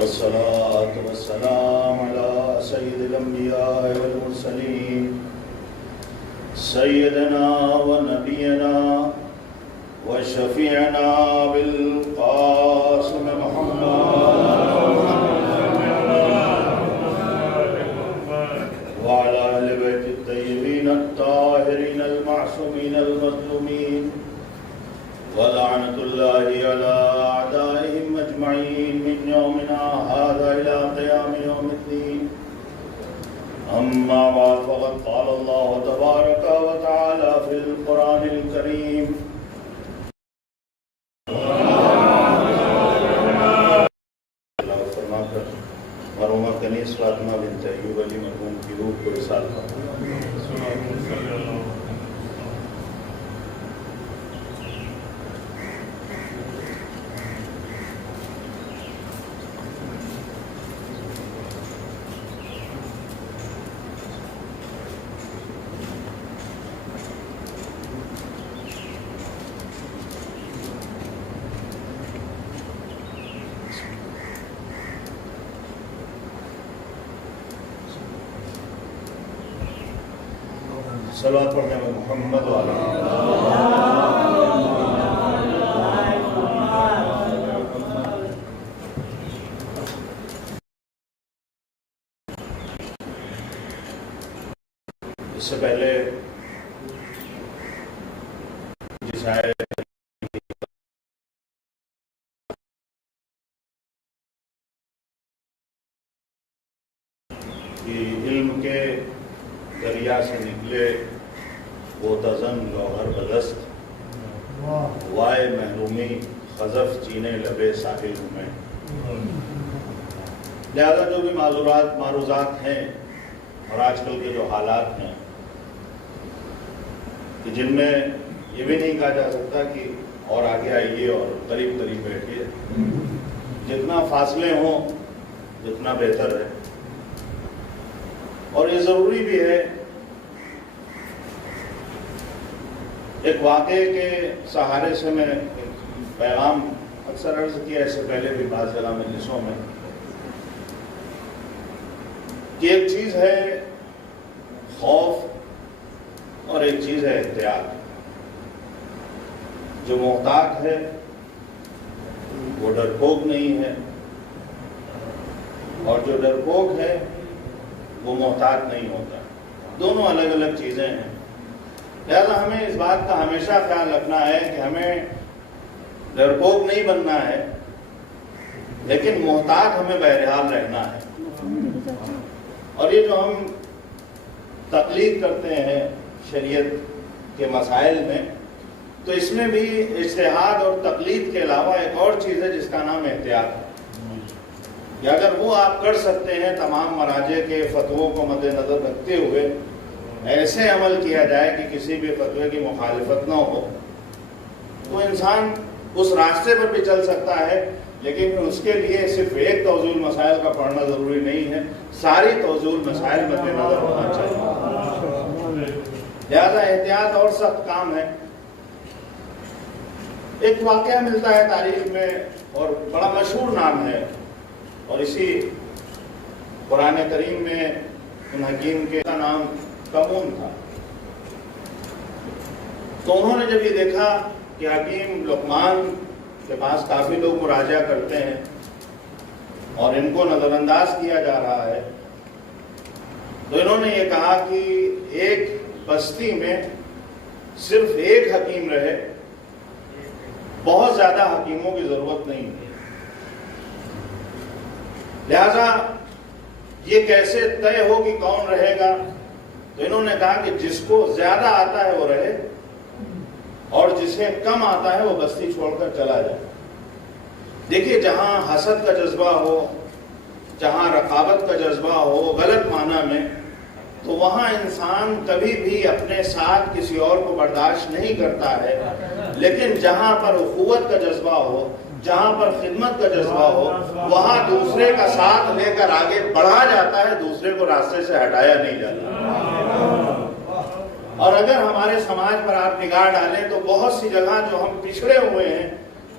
والصلاة والسلام على سيد الأنبياء والمرسلين سيدنا ونبينا وشفيعنا بالقاسم محمد وعلى أهل بيت الطيبين الطاهرين المعصومين المظلومين ولعنة الله على أعدائهم أجمعين من يومنا هذا إلى قيام يوم الدين. أما بعد فقد قال الله تبارك وتعالى في القرآن الكريم مرحومہ کنیز فاطمہ بنت ایوب علی مرحوم کی روح کو وصال فرمائے. صلوات پڑھنے میں محمد والا اس سے پہلے جس آئے کہ علم کے دریا سے نکلے وہ تزن گوہر بدست وائے محرومی خزف چینے لبے ساحل میں. لہذا جو بھی معروضات ہیں اور آج کل کے جو حالات ہیں کہ جن میں یہ بھی نہیں کہا جا سکتا کہ اور آگے آئیے اور قریب قریب بیٹھیے، جتنا فاصلے ہوں جتنا بہتر ہے. اور یہ ضروری بھی ہے. ایک واقعے کے سہارے سے میں پیغام اکثر عرض کیا اس سے پہلے بھی بعض جگہ مجلسوں میں کہ ایک چیز ہے خوف اور ایک چیز ہے احتیاط. جو محتاط ہے وہ ڈرپوک نہیں ہے اور جو ڈرپوک ہے وہ محتاط نہیں ہوتا. دونوں الگ الگ چیزیں ہیں. لہذا ہمیں اس بات کا ہمیشہ خیال رکھنا ہے کہ ہمیں ڈرپوک نہیں بننا ہے لیکن محتاط ہمیں بہرحال رہنا ہے. اور یہ جو ہم تقلید کرتے ہیں شریعت کے مسائل میں، تو اس میں بھی اجتہاد اور تقلید کے علاوہ ایک اور چیز ہے جس کا نام احتیاط ہے. کہ اگر وہ آپ کر سکتے ہیں تمام مراجع کے فتووں کو مد نظر رکھتے ہوئے ایسے عمل کیا جائے کہ کسی بھی فتوے کی مخالفت نہ ہو، تو انسان اس راستے پر بھی چل سکتا ہے. لیکن اس کے لیے صرف ایک توضیح المسائل کا پڑھنا ضروری نہیں ہے، ساری توضیح المسائل مد نظر ہونا چاہیے. لہذا احتیاط اور سخت کام ہے. ایک واقعہ ملتا ہے تاریخ میں اور بڑا مشہور نام ہے، اور اسی قرآن کریم میں ان حکیم کے نام قمون تھا. تو انہوں نے جب یہ دیکھا کہ حکیم لقمان کے پاس کافی لوگ مراجعہ کرتے ہیں اور ان کو نظر انداز کیا جا رہا ہے، تو انہوں نے یہ کہا کہ ایک بستی میں صرف ایک حکیم رہے، بہت زیادہ حکیموں کی ضرورت نہیں ہے. لہذا یہ کیسے طے ہو کہ کون رہے گا؟ تو انہوں نے کہا کہ جس کو زیادہ آتا ہے وہ رہے اور جسے کم آتا ہے وہ بستی چھوڑ کر چلا جائے. دیکھیے، جہاں حسد کا جذبہ ہو، جہاں رقابت کا جذبہ ہو غلط معنی میں، تو وہاں انسان کبھی بھی اپنے ساتھ کسی اور کو برداشت نہیں کرتا ہے. لیکن جہاں پر اخوت کا جذبہ ہو، جہاں پر خدمت کا جذبہ ہو وہاں دوسرے کا ساتھ لے کر آگے بڑھا جاتا ہے، دوسرے کو راستے سے ہٹایا نہیں جاتا۔ اور اگر ہمارے سماج پر آپ نگاہ ڈالیں تو بہت سی جگہ جو ہم پچھڑے ہوئے ہیں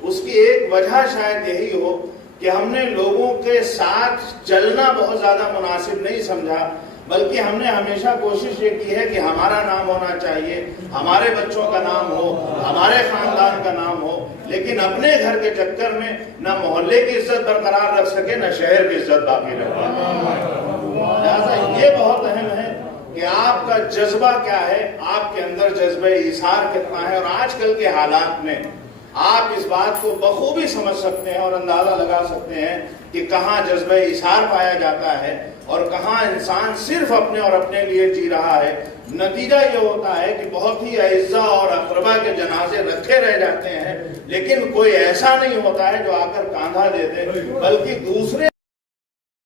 اس کی ایک وجہ شاید یہی ہو کہ ہم نے لوگوں کے ساتھ چلنا بہت زیادہ مناسب نہیں سمجھا، بلکہ ہم نے ہمیشہ کوشش یہ کی ہے کہ ہمارا نام ہونا چاہیے، ہمارے بچوں کا نام ہو، ہمارے خاندان کا نام ہو، لیکن اپنے گھر کے چکر میں نہ محلے کی عزت برقرار رکھ سکے نہ شہر کی عزت باقی رکھ سکے۔ لہٰذا یہ بہت اہم ہے کہ آپ کا جذبہ کیا ہے، آپ کے اندر جذبہ ایثار کتنا ہے۔ اور آج کل کے حالات میں آپ اس بات کو بخوبی سمجھ سکتے ہیں اور اندازہ لگا سکتے ہیں کہ کہاں جذبہ ایثار پایا جاتا ہے اور کہاں انسان صرف اپنے اور اپنے لیے جی رہا ہے۔ نتیجہ یہ ہوتا ہے کہ بہت ہی اعزاء اور اقربا کے جنازے رکھے رہ جاتے ہیں، لیکن کوئی ایسا نہیں ہوتا ہے جو آ کر کاندھا دے دے، بلکہ دوسرے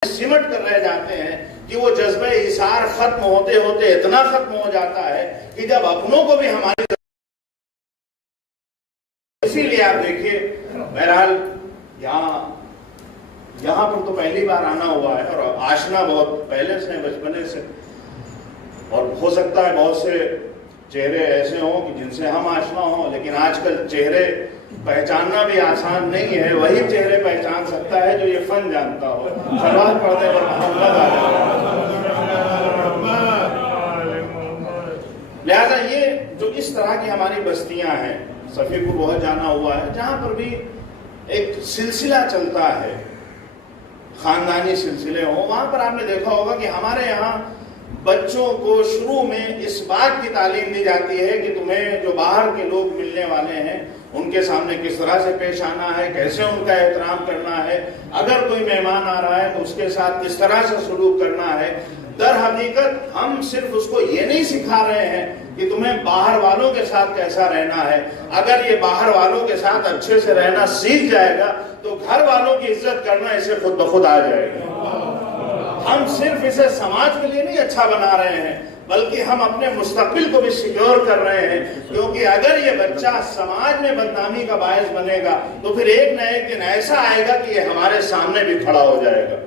سمٹ کر رہ جاتے ہیں کہ وہ جذبہ ایثار ختم ہوتے ہوتے اتنا ختم ہو جاتا ہے کہ جب اپنوں کو بھی ہماری، اسی لیے آپ دیکھیے بہرحال یہاں پر تو پہلی بار آنا ہوا ہے اور آشنا بہت پہلے سے بچپنے سے، اور ہو سکتا ہے بہت سے چہرے ایسے ہوں کہ جن سے ہم آشنا ہوں، لیکن آج کل چہرے پہچاننا بھی آسان نہیں ہے۔ وہی چہرے پہچان سکتا ہے جو یہ فن جانتا ہو۔ صلوات پڑھنے پر محمد لہذا یہ جو اس طرح کی ہماری بستیاں ہیں، صفی پور بہت جانا ہوا ہے، جہاں پر بھی ایک سلسلہ چلتا ہے، خاندانی سلسلے ہوں، وہاں پر آپ نے دیکھا ہوگا کہ ہمارے یہاں بچوں کو شروع میں اس بات کی تعلیم دی جاتی ہے کہ تمہیں جو باہر کے لوگ ملنے والے ہیں ان کے سامنے کس طرح سے پیش آنا ہے، کیسے ان کا احترام کرنا ہے، اگر کوئی مہمان آ رہا ہے تو اس کے ساتھ کس طرح سے سلوک کرنا ہے۔ در حقیقت ہم صرف اس کو یہ نہیں سکھا رہے ہیں کہ تمہیں باہر والوں کے ساتھ کیسا رہنا ہے، اگر یہ باہر والوں کے ساتھ اچھے سے رہنا سیکھ جائے گا تو گھر والوں کی عزت کرنا اسے خود بخود آ جائے گا۔ ہم صرف اسے سماج کے لیے نہیں اچھا بنا رہے ہیں، بلکہ ہم اپنے مستقبل کو بھی سیکیور کر رہے ہیں، کیونکہ اگر یہ بچہ سماج میں بدنامی کا باعث بنے گا تو پھر ایک نہ ایک دن ایسا آئے گا کہ یہ ہمارے سامنے بھی کھڑا ہو جائے گا۔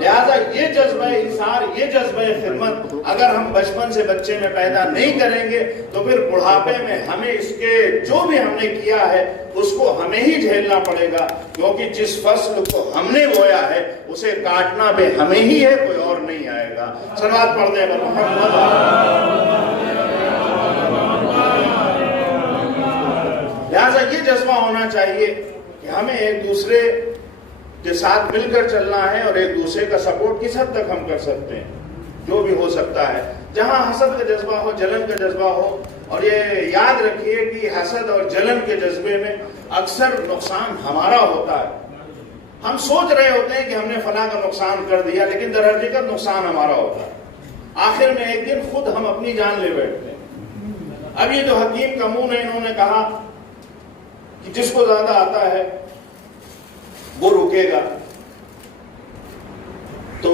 لہذا یہ جذبہ ایثار، یہ جذبہ خدمت اگر ہم بچپن سے بچے میں پیدا نہیں کریں گے تو پھر بڑھاپے میں ہمیں اس کے جو بھی ہم نے کیا ہے اس کو ہمیں ہی جھیلنا پڑے گا، کیونکہ جس فصل کو ہم نے بویا ہے اسے کاٹنا بھی ہمیں ہی ہے، کوئی اور نہیں آئے گا۔ صلوات پڑھنے پر محمد۔ لہذا یہ جذبہ ہونا چاہیے کہ ہمیں ایک دوسرے کے ساتھ مل کر چلنا ہے اور ایک دوسرے کا سپورٹ کس حد تک ہم کر سکتے ہیں، جو بھی ہو سکتا ہے۔ جہاں حسد کا جذبہ ہو، جلن کا جذبہ ہو، اور یہ یاد رکھیے کہ حسد اور جلن کے جذبے میں اکثر نقصان ہمارا ہوتا ہے۔ ہم سوچ رہے ہوتے ہیں کہ ہم نے فلاں کا نقصان کر دیا، لیکن در حقیقت نقصان ہمارا ہوتا ہے۔ آخر میں ایک دن خود ہم اپنی جان لے بیٹھتے ہیں۔ اب یہ جو حکیم کمون ہے، انہوں نے کہا کہ جس کو زیادہ آتا ہے وہ رکے گا، تو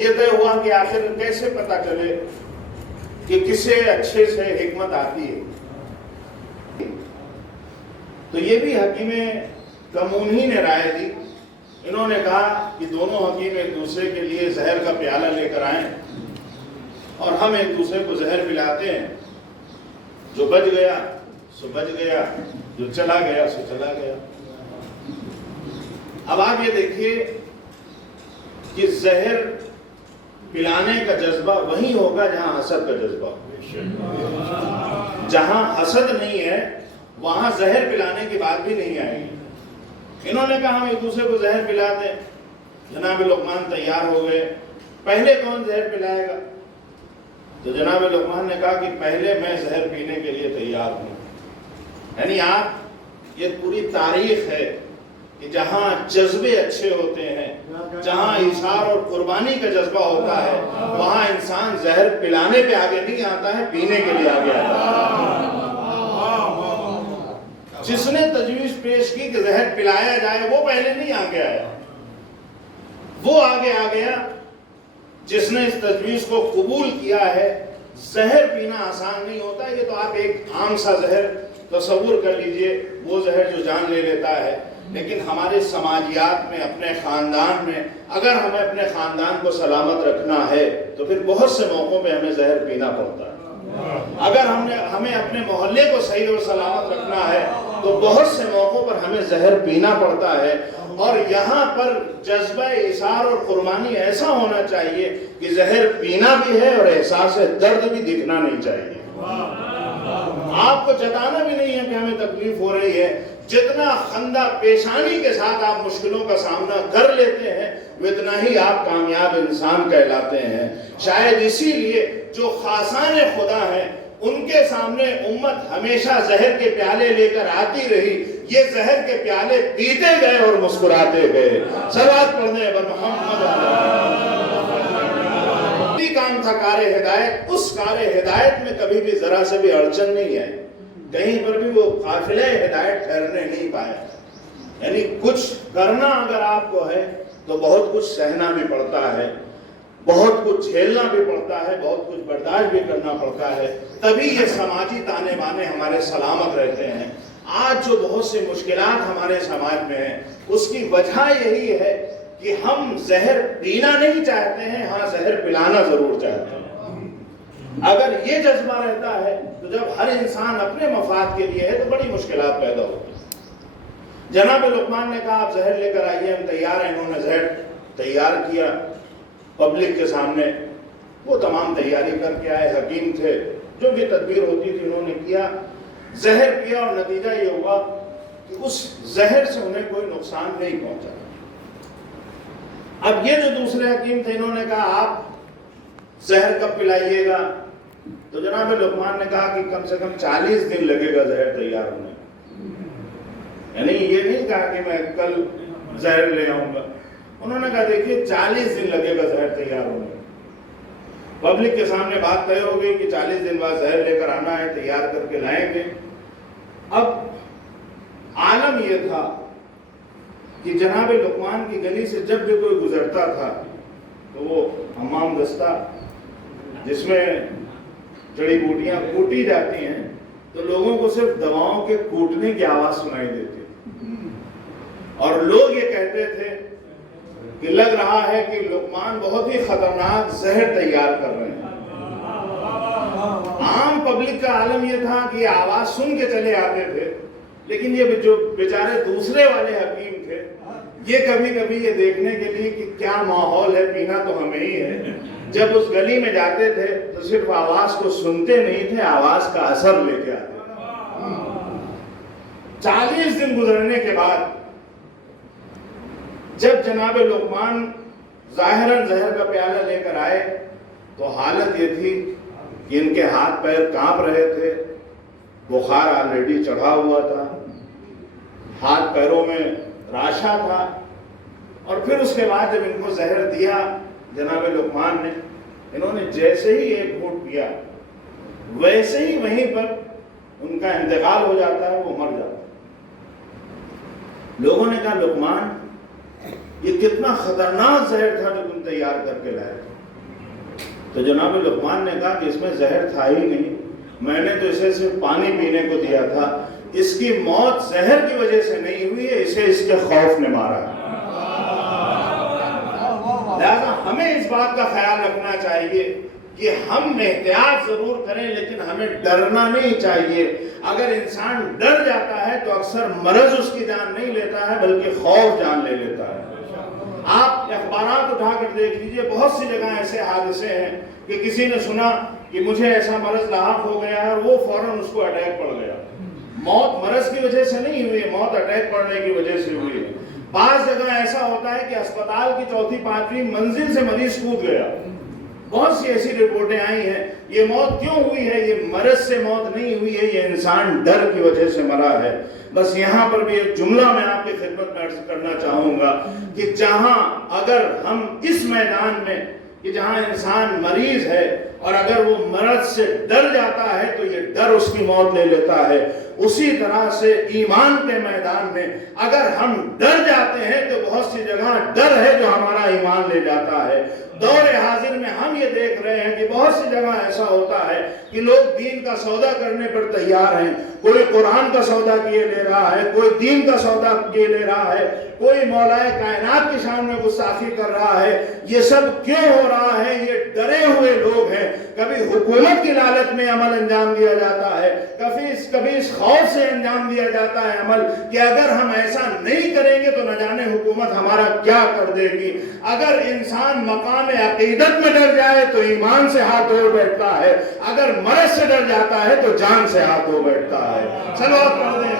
یہ طے ہوا کہ آخر کیسے پتا چلے کہ کسے اچھے سے حکمت آتی ہے۔ تو یہ بھی حکیم کمون ہی نے رائے دی۔ انہوں نے کہا کہ دونوں حکیم ایک دوسرے کے لیے زہر کا پیالہ لے کر آئیں اور ہم ایک دوسرے کو زہر پلاتے ہیں، جو بچ گیا سو بچ گیا، جو چلا گیا سو چلا گیا۔ اب آپ یہ دیکھیے کہ زہر پلانے کا جذبہ وہی ہوگا جہاں حسد کا جذبہ ہو۔ جہاں حسد نہیں ہے وہاں زہر پلانے کی بات بھی نہیں آئے گی۔ انہوں نے کہا ہم ایک دوسرے کو زہر پلا دیں۔ جناب لقمان تیار ہو گئے، پہلے کون زہر پلائے گا؟ تو جناب لقمان نے کہا کہ پہلے میں زہر پینے کے لیے تیار ہوں۔ یعنی آپ، یہ پوری تاریخ ہے کہ جہاں جذبے اچھے ہوتے ہیں، جہاں ایثار اور قربانی کا جذبہ ہوتا ہے، وہاں انسان زہر پلانے پہ آگے نہیں آتا ہے، پینے کے لیے آگے آتا ہے۔ جس نے تجویز پیش کی کہ زہر پلایا جائے وہ پہلے نہیں آگے آیا، وہ آگے آ گیا جس نے اس تجویز کو قبول کیا ہے۔ زہر پینا آسان نہیں ہوتا، یہ تو آپ ایک عام سا زہر تصور کر لیجئے، وہ زہر جو جان لے لیتا ہے، لیکن ہمارے سماجیات میں، اپنے خاندان میں اگر ہمیں اپنے خاندان کو سلامت رکھنا ہے تو پھر بہت سے موقعوں پہ ہمیں زہر پینا پڑتا ہے۔ اگر ہمیں اپنے محلے کو صحیح اور سلامت رکھنا ہے تو بہت سے موقعوں پر ہمیں زہر پینا پڑتا ہے، اور یہاں پر جذبہ ایثار اور قربانی ایسا ہونا چاہیے کہ زہر پینا بھی ہے اور احساس درد بھی دکھنا نہیں چاہیے۔ آپ کو جتانا بھی نہیں ہے کہ ہمیں تکلیف ہو رہی ہے، جتنا خندہ پیشانی کے ساتھ آپ مشکلوں کا سامنا کر لیتے ہیں اتنا ہی آپ کامیاب انسان کہلاتے ہیں۔ شاید اسی لیے جو خاصان خدا ہیں ان کے سامنے امت ہمیشہ زہر کے پیالے لے کر آتی رہی، یہ زہر کے پیالے پیتے گئے اور مسکراتے گئے۔ صلوات پڑھنے پر محمد کام تھا کار ہدایت، اس کار ہدایت میں کبھی بھی ذرا سے بھی اڑچن نہیں آئی، کہیں پر بھی وہ قافلہ ہدایت ٹھہرنے نہیں پایا۔ یعنی کچھ کرنا اگر آپ کو ہے تو بہت کچھ سہنا بھی پڑتا ہے، بہت کچھ جھیلنا بھی پڑتا ہے، بہت کچھ برداشت بھی کرنا پڑتا ہے، تبھی یہ سماجی تانے بانے ہمارے سلامت رہتے ہیں۔ آج جو بہت سی مشکلات ہمارے سماج میں ہیں اس کی وجہ یہی ہے کہ ہم زہر پینا نہیں چاہتے ہیں، ہاں زہر پلانا ضرور چاہتے ہیں۔ اگر یہ جذبہ رہتا ہے تو جب ہر انسان اپنے مفاد کے لیے ہے تو بڑی مشکلات پیدا ہوتی ہیں۔ جناب لقمان نے کہا آپ زہر لے کر آئیے، ہم تیار ہیں۔ انہوں نے زہر تیار کیا پبلک کے سامنے، وہ تمام تیاری کر کے آئے، حکیم تھے، جو بھی تدبیر ہوتی تھی انہوں نے کیا، زہر پیا، اور نتیجہ یہ ہوا کہ اس زہر سے انہیں کوئی نقصان نہیں پہنچا۔ اب یہ جو دوسرے حکیم تھے انہوں نے کہا آپ زہر کب پلائیے گا؟ تو جناب لقمان نے کہا کہ کم سے کم 40 دن لگے گا زہر تیار ہونے۔ یعنی یہ نہیں کہا کہ میں کل زہر لے آؤں گا، انہوں نے کہا دیکھیے 40 دن لگے گا زہر تیار ہونے۔ پبلک کے سامنے بات طے ہو گئی کہ 40 دن بعد زہر لے کر آنا ہے، تیار کر کے لائیں گے۔ اب عالم یہ تھا کہ جناب لقمان کی گلی سے جب بھی کوئی گزرتا تھا تو وہ حمام دستہ جس میں جڑی بوٹیاں کوٹی جاتی ہیں تو لوگوں کو صرف دواؤں کے کوٹنے کی آواز سنائی دیتی، اور لوگ یہ کہتے تھے کہ لگ رہا ہے کہ لقمان بہت ہی خطرناک زہر تیار کر رہے ہیں۔ عام پبلک کا عالم یہ تھا کہ یہ آواز سن کے چلے آتے تھے، لیکن یہ جو بیچارے دوسرے والے حکیم تھے یہ کبھی کبھی یہ دیکھنے کے لیے کہ کیا ماحول ہے، پینا تو ہمیں ہی ہے، جب اس گلی میں جاتے تھے تو صرف آواز کو سنتے نہیں تھے، آواز کا اثر لے کے آتے تھے۔ 40 دن گزرنے کے بعد جب جناب لقمان ظاہراً زہر کا پیالہ لے کر آئے تو حالت یہ تھی کہ ان کے ہاتھ پیر کانپ رہے تھے، بخار آلریڈی چڑھا ہوا تھا، ہاتھ پیروں میں راشا تھا، اور پھر اس کے بعد جب ان کو زہر دیا جناب لقمان نے، انہوں نے جیسے ہی ایک گھونٹ پیا ویسے ہی وہیں پر ان کا انتقال ہو جاتا ہے، وہ مر جاتا ہے۔ لوگوں نے کہا لقمان یہ کتنا خطرناک زہر تھا جو تم تیار کر کے لائے تھے؟ تو جناب لقمان نے کہا کہ اس میں زہر تھا ہی نہیں، میں نے تو اسے صرف پانی پینے کو دیا تھا، اس کی موت زہر کی وجہ سے نہیں ہوئی ہے، اسے اس کے خوف نے مارا ہے۔ لہذا ہمیں اس بات کا خیال رکھنا چاہیے کہ ہم احتیاط ضرور کریں لیکن ہمیں ڈرنا نہیں چاہیے۔ اگر انسان ڈر جاتا ہے تو اکثر مرض اس کی جان نہیں لیتا ہے بلکہ خوف جان لے لیتا ہے۔ آپ اخبارات اٹھا کر دیکھ لیجئے، بہت سی جگہ ایسے حادثے ہیں کہ کسی نے سنا کہ مجھے ایسا مرض لاحق ہو گیا ہے اور وہ فوراً اس کو اٹیک پڑ گیا۔ موت مرض کی وجہ سے نہیں ہوئی، موت اٹیک پڑنے کی وجہ سے ہوئی۔ بعض جگہ ایسا ہوتا ہے کہ اسپتال کی 4تھی 5ویں منزل سے مریض کود گیا، بہت سی ایسی رپورٹیں آئی ہیں۔ یہ موت کیوں ہوئی ہے؟ یہ مرض سے موت نہیں ہوئی ہے، یہ انسان ڈر کی وجہ سے مرا ہے۔ بس یہاں پر بھی ایک جملہ میں آپ کی خدمت میں عرض کرنا چاہوں گا کہ جہاں اگر ہم اس میدان میں کہ جہاں انسان مریض ہے اور اگر وہ مرض سے ڈر جاتا ہے تو یہ ڈر اس کی موت لے لیتا ہے۔ اسی طرح سے ایمان کے میدان میں اگر ہم ڈر جاتے ہیں تو بہت سی جگہ ڈر ہے جو ہمارا ایمان لے جاتا ہے۔ دور حاضر میں ہم یہ دیکھ رہے ہیں کہ بہت سی جگہ ایسا ہوتا ہے کہ لوگ دین کا سودا کرنے پر تیار ہیں، کوئی قرآن کا سودا کیے لے رہا ہے، کوئی دین کا سودا کیے لے رہا ہے، کوئی مولا کائنات کی شان میں گستاخی کر رہا ہے۔ یہ سب کیوں ہو رہا ہے؟ یہ ڈرے ہوئے لوگ ہیں۔ کبھی حکومت کی لالچ میں عمل انجام دیا جاتا ہے، کبھی اس خوف سے انجام دیا جاتا ہے عمل کہ اگر ہم ایسا نہیں کریں گے تو نہ جانے حکومت ہمارا کیا کر دے گی۔ اگر انسان مقام عقیدت میں ڈر جائے تو ایمان سے ہاتھ دھو بیٹھتا ہے، اگر مرض سے ڈر جاتا ہے تو جان سے ہاتھ دھو بیٹھتا ہے۔ چلو آپ پڑھ دیں۔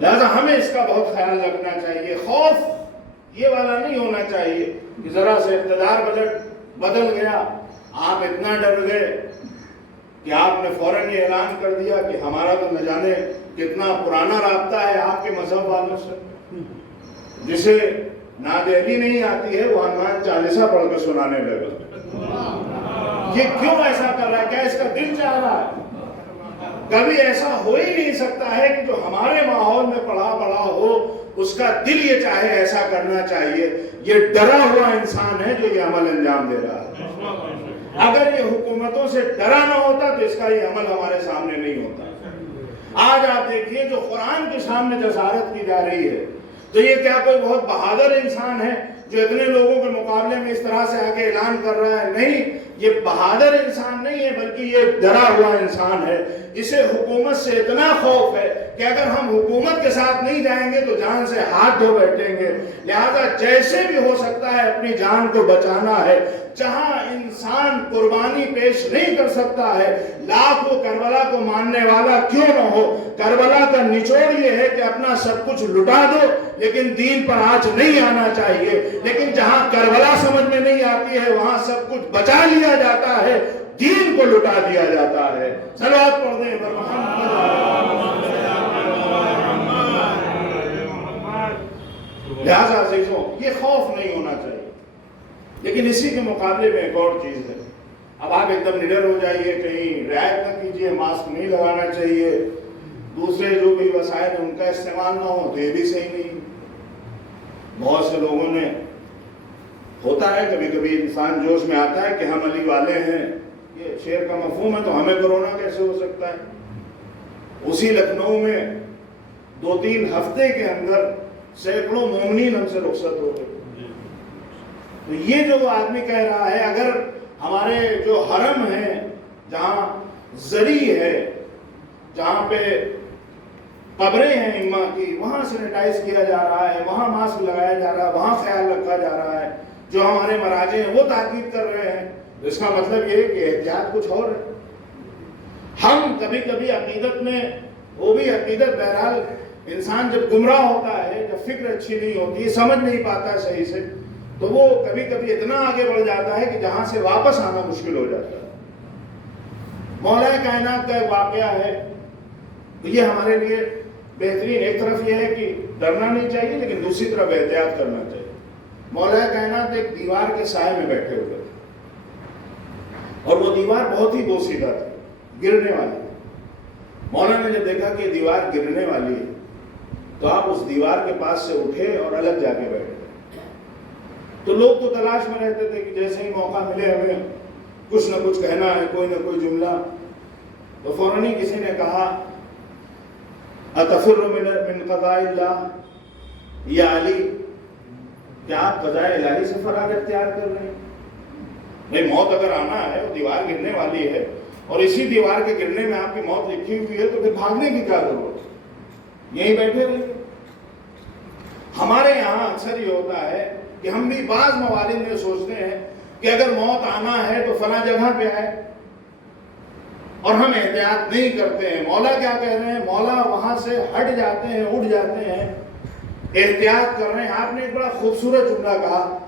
لہذا ہمیں اس کا بہت خیال رکھنا چاہیے۔ خوف یہ والا نہیں ہونا چاہیے کہ ذرا سے اقتدار بدل گیا، آپ اتنا ڈر گئے کہ آپ نے فوراً یہ اعلان کر دیا کہ ہمارا تو نہ جانے کتنا پرانا رابطہ ہے آپ کے مذہب والوں سے، جسے نعت علی نہیں آتی ہے وہ ہنومان چالیسا پڑھ کے سنانے لگا۔ یہ کیوں ایسا کر رہا ہے؟ کیا اس کا دل چاہ رہا ہے؟ کبھی ایسا ہو ہی نہیں سکتا ہے کہ جو ہمارے ماحول میں پڑھا بڑھا ہو اس کا دل یہ چاہے ایسا کرنا چاہیے۔ یہ ڈرا ہوا انسان ہے جو یہ عمل انجام دے رہا ہے۔ اگر یہ حکومتوں سے ڈرا نہ ہوتا تو اس کا یہ عمل ہمارے سامنے نہیں ہوتا۔ آج آپ دیکھیے جو قرآن کے سامنے جسارت کی جا رہی ہے، تو یہ کیا کوئی بہت بہادر انسان ہے جو اتنے لوگوں کے مقابلے میں اس طرح سے آگے اعلان کر رہا ہے؟ نہیں، یہ بہادر انسان نہیں ہے بلکہ یہ ڈرا ہوا انسان ہے۔ اسے حکومت سے اتنا خوف ہے کہ اگر ہم حکومت کے ساتھ نہیں جائیں گے تو جان سے ہاتھ دھو بیٹھیں گے۔ لہذا جیسے بھی ہو سکتا ہے اپنی جان کو بچانا ہے۔ جہاں انسان قربانی پیش نہیں کر سکتا ہے، لاکھ وہ کربلا کو ماننے والا کیوں نہ ہو، کربلا کا نچوڑ یہ ہے کہ اپنا سب کچھ لٹا دو لیکن دین پر آنچ نہیں آنا چاہیے۔ لیکن جہاں کربلا سمجھ میں نہیں آتی ہے وہاں سب کچھ بچا لیا جاتا ہے، دین کو لٹا دیا جاتا ہے۔ صلوات پڑھ دیں بر محمد۔ لہذا عزیزوں یہ خوف نہیں ہونا چاہیے، لیکن اسی کے مقابلے میں ایک اور چیز ہے۔ اب آپ ایک دم نڈر ہو جائیے، کہیں رعایت نہ کیجیے، ماسک نہیں لگانا چاہیے، دوسرے جو بھی وسائل ہیں ان کا استعمال نہ ہو تو یہ بھی صحیح نہیں۔ بہت سے لوگوں نے ہوتا ہے کبھی کبھی انسان جوش میں آتا ہے کہ ہم علی والے ہیں، یہ شعر کا مفہوم ہے تو ہمیں کرونا کیسے ہو سکتا ہے؟ اسی لکھنؤ میں 2-3 ہفتے کے اندر سینکڑوں مومنین ہم سے رخصت ہو گئے۔ تو یہ جو آدمی کہہ رہا ہے اگر ہمارے جو حرم ہیں جہاں زری ہے، جہاں پہ قبریں ہیں اماں کی، وہاں سینیٹائز کیا جا رہا ہے، وہاں ماسک لگایا جا رہا ہے، وہاں خیال رکھا جا رہا ہے، جو ہمارے مراجع ہیں وہ تاکید کر رہے ہیں، اس کا مطلب یہ ہے کہ احتیاط کچھ اور ہے۔ ہم کبھی کبھی عقیدت میں، وہ بھی عقیدت بہرحال انسان جب گمراہ ہوتا ہے، جب فکر اچھی نہیں ہوتی، سمجھ نہیں پاتا ہے صحیح سے، تو وہ کبھی کبھی اتنا آگے بڑھ جاتا ہے کہ جہاں سے واپس آنا مشکل ہو جاتا ہے۔ مولا کائنات کا ایک واقعہ ہے، یہ ہمارے لیے بہترین، ایک طرف یہ ہے کہ ڈرنا نہیں چاہیے لیکن دوسری طرف احتیاط کرنا چاہیے۔ مولا کائنات ایک دیوار کے سائے میں بیٹھے ہوئے تھے اور وہ دیوار بہت ہی بوسیدہ تھی، گرنے والی۔ مولا نے جب دیکھا کہ دیوار گرنے والی ہے تو آپ اس دیوار کے پاس سے اٹھے اور الگ جا کے بیٹھے۔ تو لوگ تو تلاش میں رہتے تھے کہ جیسے ہی موقع ملے ہمیں کچھ نہ کچھ کہنا ہے، کوئی نہ کوئی جملہ، تو فوراً ہی کسی نے کہا اتفر من قضاء اللہ یا علی، کیا آپ قضاء الہی سے فرار اختیار کر رہے ہیں؟ بھئی موت اگر آنا ہے، وہ دیوار گرنے والی ہے اور اسی دیوار کے گرنے میں آپ کی موت لکھی ہوئی ہے تو پھر بھاگنے کی کیا ضرورت؟ یہیں بیٹھے رہیے۔ ہمارے یہاں اکثر یہ ہوتا ہے کہ ہم بھی بعض موالد میں سوچتے ہیں کہ اگر موت آنا ہے تو فلاں جگہ پہ آئے، اور ہم احتیاط نہیں کرتے ہیں۔ مولا کیا کہہ رہے ہیں؟ مولا وہاں سے ہٹ جاتے ہیں، اٹھ جاتے ہیں، احتیاط کر رہے ہیں۔ آپ نے ایک بڑا خوبصورت جملہ کہا،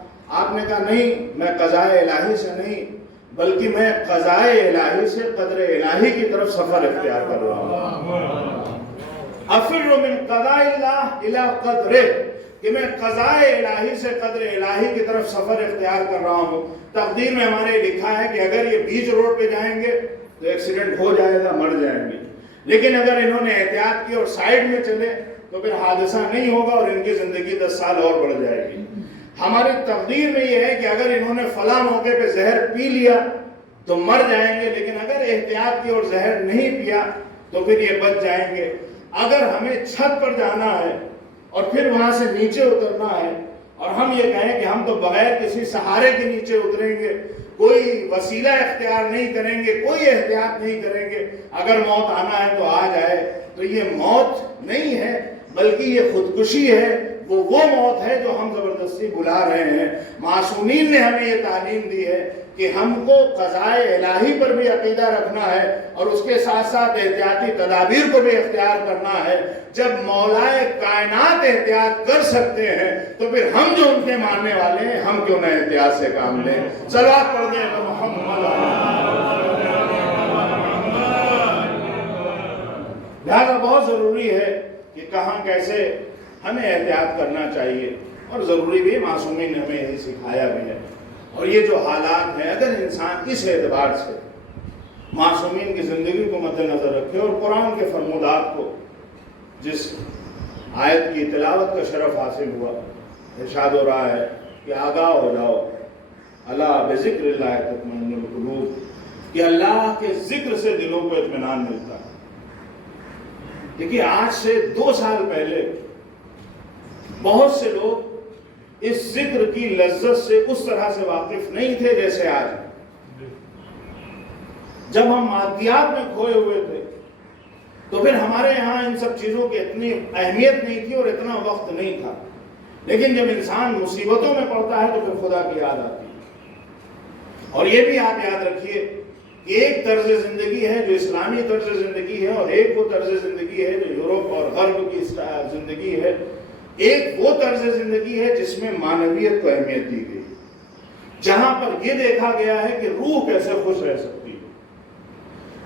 آپ نے کہا نہیں، میں قضاء الہی سے نہیں بلکہ میں قضاء الہی سے قدر الہی کی طرف سفر اختیار کر رہا ہوں۔ افر من قضاء اللہ الی قدرہ، کہ میں قضائے الہی سے قدر الہی کی طرف سفر اختیار کر رہا ہوں. تقدیر میں ہمارے لکھا ہے کہ اگر یہ بیچ روڈ پہ جائیں گے تو ایکسیڈنٹ ہو جائے گا, مر جائیں گے. لیکن اگر انہوں نے احتیاط کی اور سائیڈ میں چلے تو پھر حادثہ نہیں ہوگا اور ان کی زندگی 10 سال اور بڑھ جائے گی. ہماری تقدیر میں یہ ہے کہ اگر انہوں نے فلاں موقع پہ زہر پی لیا تو مر جائیں گے, لیکن اگر احتیاط کی اور زہر نہیں پیا تو پھر یہ بچ جائیں گے. اگر ہمیں چھت پر جانا ہے اور پھر وہاں سے نیچے اترنا ہے اور ہم یہ کہیں کہ ہم تو بغیر کسی سہارے کے نیچے اتریں گے, کوئی وسیلہ اختیار نہیں کریں گے, کوئی احتیاط نہیں کریں گے, اگر موت آنا ہے تو آ جائے, تو یہ موت نہیں ہے بلکہ یہ خودکشی ہے. وہ موت ہے جو ہم زبردستی بلا رہے ہیں. معصومین نے ہمیں یہ تعلیم دی ہے کہ ہم کو قضائے الہی پر بھی عقیدہ رکھنا ہے اور اس کے ساتھ ساتھ احتیاطی تدابیر کو بھی اختیار کرنا ہے. جب مولائے کائنات احتیاط کر سکتے ہیں تو پھر ہم جو ان کے ماننے والے ہیں ہم کیوں نہ احتیاط سے کام لیں. صلوات پڑھ دیں تو محمد. لہذا بہت ضروری ہے کہ کہاں کیسے ہمیں احتیاط کرنا چاہیے, اور ضروری بھی معصومین نے ہمیں یہی سکھایا بھی ہے. اور یہ جو حالات ہیں اگر انسان اس اعتبار سے معصومین کی زندگی کو مد نظر رکھے اور قرآن کے فرمودات کو, جس آیت کی تلاوت کا شرف حاصل ہوا, ارشاد ہو رہا ہے کہ آگاہ ہو جاؤ الا بذکر اللہ تطمئن القلوب, کہ اللہ کے ذکر سے دلوں کو اطمینان ملتا ہے. دیکھیے آج سے 2 سال پہلے بہت سے لوگ اس ذکر کی لذت سے اس طرح سے واقف نہیں تھے جیسے آج. جب ہم مادیات میں کھوئے ہوئے تھے تو پھر ہمارے یہاں ان سب چیزوں کی اتنی اہمیت نہیں تھی اور اتنا وقت نہیں تھا. لیکن جب انسان مصیبتوں میں پڑتا ہے تو پھر خدا کی یاد آتی ہے. اور یہ بھی آپ یاد رکھیے کہ ایک طرز زندگی ہے جو اسلامی طرز زندگی ہے, اور ایک وہ طرز زندگی ہے جو یورپ اور غرب کی زندگی ہے. ایک وہ طرز زندگی ہے جس میں معنویت کو اہمیت دی گئی, جہاں پر یہ دیکھا گیا ہے کہ روح کیسے خوش رہ سکتی ہے.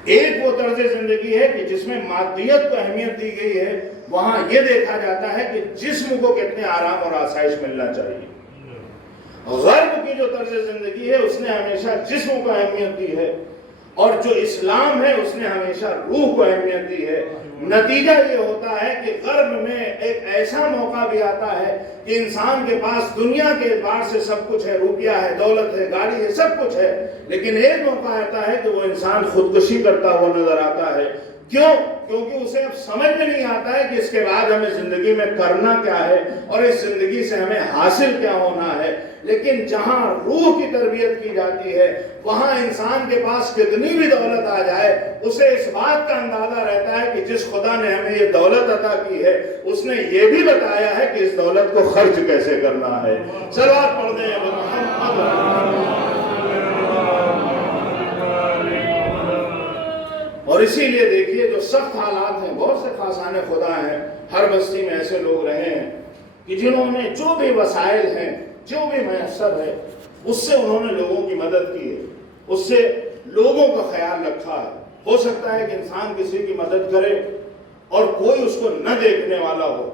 ایک وہ طرز زندگی ہے کہ جس میں مادیت کو اہمیت دی گئی ہے, وہاں یہ دیکھا جاتا ہے کہ جسم کو کتنے آرام اور آسائش ملنا چاہیے. غرب کی جو طرز زندگی ہے اس نے ہمیشہ جسم کو اہمیت دی ہے, اور جو اسلام ہے اس نے ہمیشہ روح کو اہمیت دی ہے. نتیجہ یہ ہوتا ہے کہ غرب میں ایک ایسا موقع بھی آتا ہے کہ انسان کے پاس دنیا کے اعتبار سے سب کچھ ہے, روپیہ ہے, دولت ہے, گاڑی ہے, سب کچھ ہے, لیکن ایک موقع آتا ہے کہ وہ انسان خودکشی کرتا ہوا نظر آتا ہے. کیوں؟ کیونکہ اسے اب سمجھ میں نہیں آتا ہے کہ اس کے بعد ہمیں زندگی میں کرنا کیا ہے اور اس زندگی سے ہمیں حاصل کیا ہونا ہے. لیکن جہاں روح کی تربیت کی جاتی ہے وہاں انسان کے پاس کتنی بھی دولت آ جائے اسے اس بات کا اندازہ رہتا ہے کہ جس خدا نے ہمیں یہ دولت عطا کی ہے اس نے یہ بھی بتایا ہے کہ اس دولت کو خرچ کیسے کرنا ہے. صلوات پڑھ دیں محمد. اور اسی لیے دیکھیے جو سخت حالات ہیں, بہت سے خاصان خدا ہیں, ہر بستی میں ایسے لوگ رہے ہیں کہ جنہوں نے جو بھی وسائل ہیں, جو بھی میسر ہے, اس سے انہوں نے لوگوں کی مدد کی ہے, اس سے لوگوں کا خیال رکھا ہے. ہو سکتا ہے کہ انسان کسی کی مدد کرے اور کوئی اس کو نہ دیکھنے والا ہو,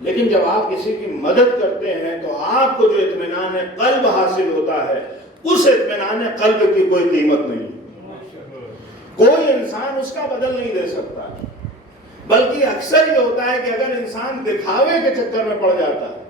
لیکن جب آپ کسی کی مدد کرتے ہیں تو آپ کو جو اطمینان قلب حاصل ہوتا ہے اس اطمینان قلب کی کوئی قیمت نہیں. کوئی انسان اس کا بدل نہیں دے سکتا. بلکہ اکثر یہ ہوتا ہے کہ اگر انسان دکھاوے کے چکر میں پڑ جاتا ہے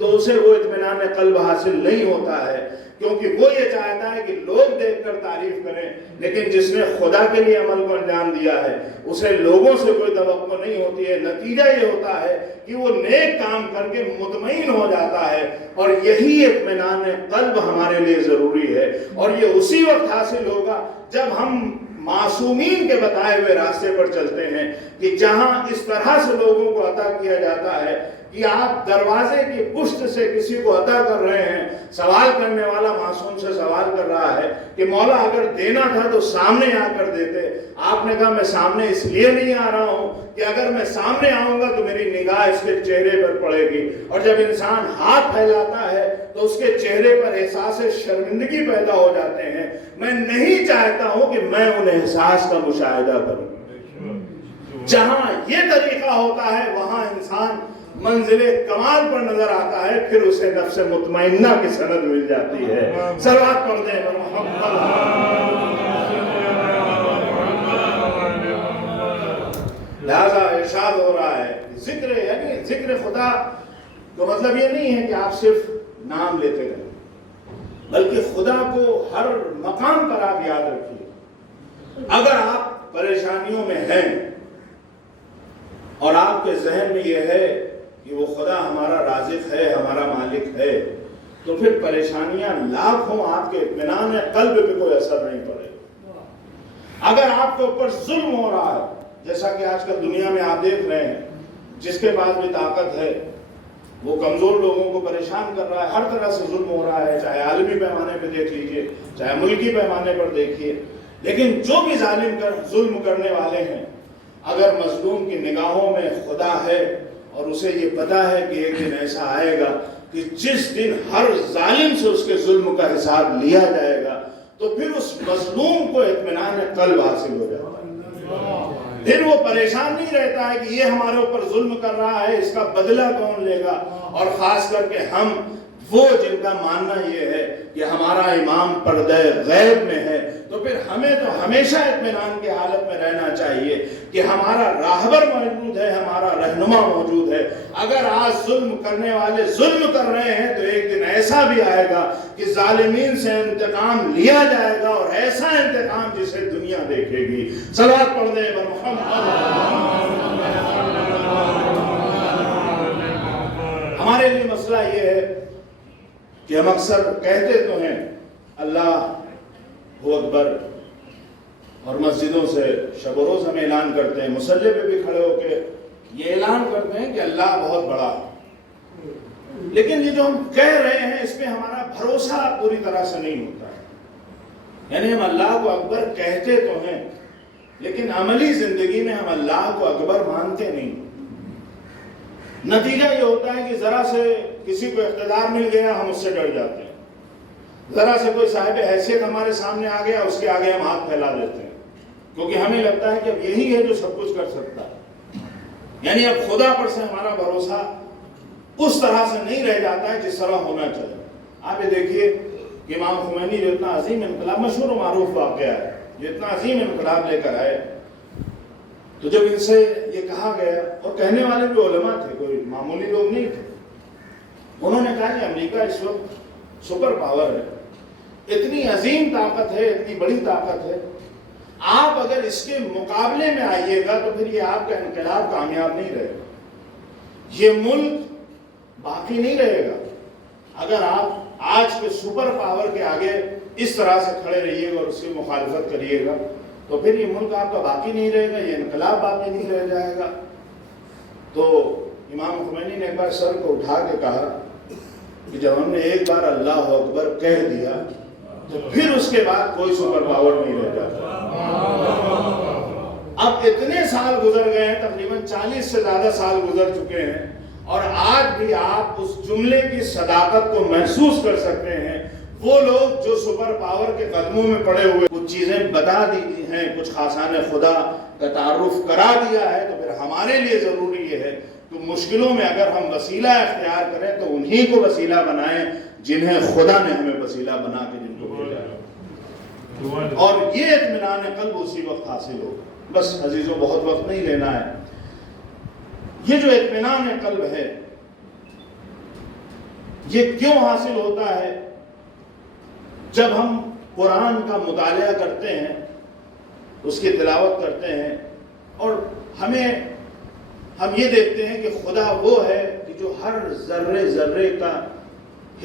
تو اسے وہ اطمینان قلب حاصل نہیں ہوتا ہے, کیونکہ وہ یہ چاہتا ہے کہ لوگ دیکھ کر تعریف کریں, لیکن جس نے خدا کے لیے عمل کو انجام دیا ہے اسے لوگوں سے کوئی توقع نہیں ہوتی ہے. نتیجہ یہ ہوتا ہے کہ وہ نیک کام کر کے مطمئن ہو جاتا ہے, اور یہی اطمینان قلب ہمارے لیے ضروری ہے. اور یہ اسی وقت حاصل ہوگا جب ہم معصومین کے بتائے ہوئے راستے پر چلتے ہیں, کہ جہاں اس طرح سے لوگوں کو عطا کیا جاتا ہے کہ آپ دروازے کی پشت سے کسی کو عطا کر رہے ہیں. سوال کرنے والا معصوم سے سوال کر رہا ہے کہ مولا اگر دینا تھا تو سامنے آ کر دیتے. آپ نے کہا میں سامنے اس لیے نہیں آ رہا ہوں کہ اگر میں سامنے آؤں گا تو میری نگاہ اس کے چہرے پر پڑے گی, اور جب انسان ہاتھ پھیلاتا ہے تو اس کے چہرے پر احساس شرمندگی پیدا ہو جاتے ہیں. میں نہیں چاہتا ہوں کہ میں ان احساس کا مشاہدہ کروں. جہاں یہ طریقہ ہوتا ہے وہاں انسان منزل کمال پر نظر آتا ہے، پھر اسے نفس مطمئنہ کی سند مل جاتی ہے۔ صلوات پڑھ دیں لہذا ارشاد ہو رہا ہے ذکر، یعنی ذکر خدا تو مطلب یہ نہیں ہے کہ آپ صرف نام لیتے رہیں، بلکہ خدا کو ہر مقام پر آپ یاد رکھیے۔ اگر آپ پریشانیوں میں ہیں اور آپ کے ذہن میں یہ ہے کہ وہ خدا ہمارا رازق ہے، ہمارا مالک ہے، تو پھر پریشانیاں لاکھ ہوں، آپ کے اطمینان قلب پہ کوئی اثر نہیں پڑے گا۔ اگر آپ کے اوپر ظلم ہو رہا ہے، جیسا کہ آج کل دنیا میں آپ دیکھ رہے ہیں، جس کے پاس بھی طاقت ہے وہ کمزور لوگوں کو پریشان کر رہا ہے، ہر طرح سے ظلم ہو رہا ہے، چاہے عالمی پیمانے پہ دیکھ لیجئے، چاہے ملکی پیمانے پر دیکھیے، لیکن جو بھی ظلم کرنے والے ہیں، اگر مظلوم کی نگاہوں میں خدا ہے اور اسے یہ پتا ہے کہ ایک دن ایسا آئے گا کہ جس دن ہر ظالم سے اس کے ظلم کا حساب لیا جائے گا، تو پھر اس مظلوم کو اطمینان قلب حاصل ہو جاتا ہے۔ پھر وہ پریشان نہیں رہتا ہے کہ یہ ہمارے اوپر ظلم کر رہا ہے، اس کا بدلہ کون لے گا، اور خاص کر کے ہم وہ جن کا ماننا یہ ہے کہ ہمارا امام پردہ غیب میں ہے، تو پھر ہمیں تو ہمیشہ اطمینان کی حالت میں رہنا چاہیے کہ ہمارا راہبر موجود ہے، ہمارا رہنما موجود ہے۔ اگر آج ظلم کرنے والے ظلم کر رہے ہیں تو ایک دن ایسا بھی آئے گا کہ ظالمین سے انتقام لیا جائے گا، اور ایسا انتقام جسے دنیا دیکھے گی۔ صلوات پڑھ دیں بر محمد۔ ہمارے لیے مسئلہ یہ ہے کہ ہم اکثر کہتے تو ہیں اللہ ہو اکبر، اور مسجدوں سے شب و روز ہم اعلان کرتے ہیں، مصلی پہ بھی کھڑے ہو کے یہ اعلان کرتے ہیں کہ اللہ بہت بڑا ہے، لیکن یہ جو ہم کہہ رہے ہیں اس پہ ہمارا بھروسہ پوری طرح سے نہیں ہوتا ہے۔ یعنی ہم اللہ کو اکبر کہتے تو ہیں، لیکن عملی زندگی میں ہم اللہ کو اکبر مانتے نہیں۔ نتیجہ یہ ہوتا ہے کہ ذرا سے کسی کو اقتدار مل گیا ہم اس سے ڈر جاتے ہیں، ذرا سے کوئی صاحب حیثیت ہمارے سامنے آ گیا اس کے آگے ہم ہاتھ پھیلا دیتے ہیں، کیونکہ ہمیں لگتا ہے کہ اب یہی ہے جو سب کچھ کر سکتا ہے۔ یعنی اب خدا پر سے ہمارا بھروسہ اس طرح سے نہیں رہ جاتا ہے جس طرح ہونا چاہیے۔ آپ یہ دیکھیے کہ امام خمینی جو اتنا عظیم انقلاب، مشہور و معروف واقعہ ہے، جو اتنا عظیم انقلاب لے کر آئے، تو جب ان سے یہ کہا گیا، اور کہنے والے بھی علماء تھے، کوئی معمولی لوگ نہیں تھے، انہوں نے کہا کہ امریکہ اس وقت سپر پاور ہے، اتنی عظیم طاقت ہے، اتنی بڑی طاقت ہے، آپ اگر اس کے مقابلے میں آئیے گا تو پھر یہ آپ کا انقلاب کامیاب نہیں رہے گا، یہ ملک باقی نہیں رہے گا۔ اگر آپ آج کے سپر پاور کے آگے اس طرح سے کھڑے رہیے گا اور اس کی مخالفت کریے گا تو پھر یہ ملک آپ کا باقی نہیں رہے گا، یہ انقلاب باقی نہیں رہ جائے گا۔ تو امام خمینی نے ایک بار سر کو اٹھا کے کہا کہ جب ہم نے ایک بار اللہ اکبر کہہ دیا تو پھر اس کے بعد کوئی سپر پاور نہیں رہ جاتا۔ اب اتنے سال گزر گئے ہیں، تقریباً 40 سے زیادہ سال گزر چکے ہیں، اور آج بھی آپ اس جملے کی صداقت کو محسوس کر سکتے ہیں۔ وہ لوگ جو سپر پاور کے قدموں میں پڑے ہوئے کچھ چیزیں بتا دی ہیں، کچھ خاصان خدا کا تعارف کرا دیا ہے، تو پھر ہمارے لیے ضروری یہ ہے کہ مشکلوں میں اگر ہم وسیلہ اختیار کریں تو انہی کو وسیلہ بنائیں جنہیں خدا نے ہمیں وسیلہ بنا کے جن کو بھیجا ہے، اور یہ اطمینان قلب اسی وقت حاصل ہو۔ بس عزیزوں، بہت وقت نہیں لینا ہے۔ یہ جو اطمینان قلب ہے یہ کیوں حاصل ہوتا ہے؟ جب ہم قرآن کا مطالعہ کرتے ہیں، اس کی تلاوت کرتے ہیں، اور ہم یہ دیکھتے ہیں کہ خدا وہ ہے کہ جو ہر ذرے ذرے کا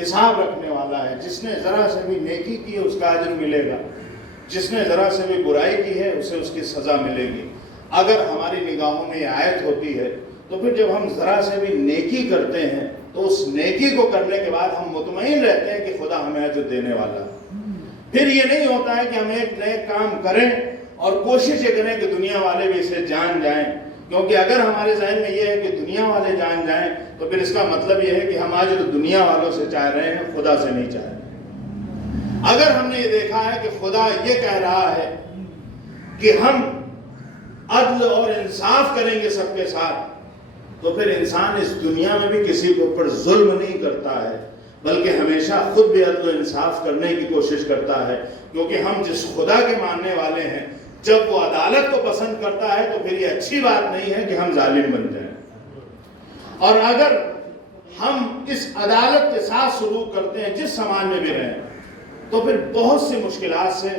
حساب رکھنے والا ہے۔ جس نے ذرا سے بھی نیکی کی ہے اس کا اجر ملے گا، جس نے ذرا سے بھی برائی کی ہے اسے اس کی سزا ملے گی۔ اگر ہماری نگاہوں میں یہ آیت ہوتی ہے تو پھر جب ہم ذرا سے بھی نیکی کرتے ہیں تو اس نیکی کو کرنے کے بعد ہم مطمئن رہتے ہیں کہ خدا ہمیں اجر دینے والا ہے۔ پھر یہ نہیں ہوتا ہے کہ ہم ایک نئے کام کریں اور کوشش یہ کریں کہ دنیا والے بھی اسے جان جائیں، کیونکہ اگر ہمارے ذہن میں یہ ہے کہ دنیا والے جان جائیں تو پھر اس کا مطلب یہ ہے کہ ہم آج دنیا والوں سے چاہ رہے ہیں، خدا سے نہیں چاہ رہے۔ اگر ہم نے یہ دیکھا ہے کہ خدا یہ کہہ رہا ہے کہ ہم عدل اور انصاف کریں گے سب کے ساتھ، تو پھر انسان اس دنیا میں بھی کسی کے اوپر ظلم نہیں کرتا ہے، بلکہ ہمیشہ خود بھی عدل و انصاف کرنے کی کوشش کرتا ہے، کیونکہ ہم جس خدا کے ماننے والے ہیں جب وہ عدالت کو پسند کرتا ہے تو پھر یہ اچھی بات نہیں ہے کہ ہم ظالم بن جائیں۔ اور اگر ہم اس عدالت کے ساتھ سلوک کرتے ہیں جس سماج میں بھی رہیں، تو پھر بہت سی مشکلات سے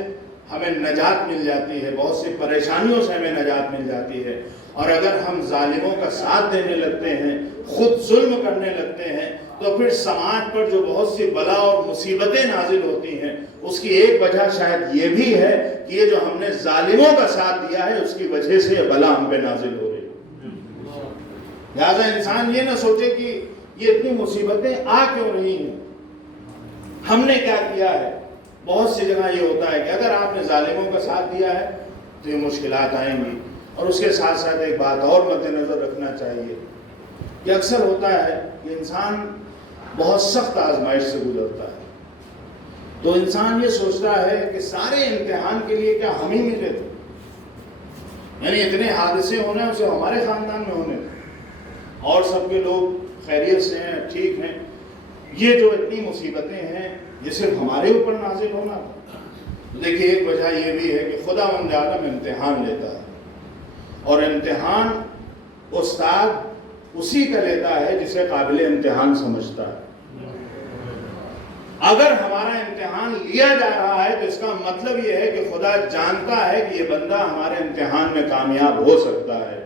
ہمیں نجات مل جاتی ہے، بہت سی پریشانیوں سے ہمیں نجات مل جاتی ہے۔ اور اگر ہم ظالموں کا ساتھ دینے لگتے ہیں، خود ظلم کرنے لگتے ہیں، تو پھر سماج پر جو بہت سی بلا اور مصیبتیں نازل ہوتی ہیں، اس کی ایک وجہ شاید یہ بھی ہے کہ یہ جو ہم نے ظالموں کا ساتھ دیا ہے اس کی وجہ سے یہ بلا ہم پہ نازل ہو رہی ہے۔ لہٰذا انسان یہ نہ سوچے کہ یہ اتنی مصیبتیں آ کیوں رہی ہیں، ہم نے کیا کیا ہے۔ بہت سی جگہ یہ ہوتا ہے کہ اگر آپ نے ظالموں کا ساتھ دیا ہے تو یہ مشکلات آئیں گی۔ اور اس کے ساتھ ساتھ ایک بات اور مد نظر رکھنا چاہیے کہ اکثر ہوتا ہے کہ انسان بہت سخت آزمائش سے گزرتا ہے، تو انسان یہ سوچتا ہے کہ سارے امتحان کے لیے کیا ہم ہی ملے تھے، یعنی اتنے حادثے ہونے اسے ہمارے خاندان میں ہونے تھے اور سب کے لوگ خیریت سے ہیں، ٹھیک ہیں، یہ جو اتنی مصیبتیں ہیں یہ صرف ہمارے اوپر نازل ہونا تھا۔ دیکھیے ایک وجہ یہ بھی ہے کہ خداوند عالم امتحان لیتا ہے، اور امتحان استاد اسی کا لیتا ہے جسے قابل امتحان سمجھتا ہے۔ اگر ہمارا امتحان لیا جا رہا ہے تو اس کا مطلب یہ ہے کہ خدا جانتا ہے کہ یہ بندہ ہمارے امتحان میں کامیاب ہو سکتا ہے،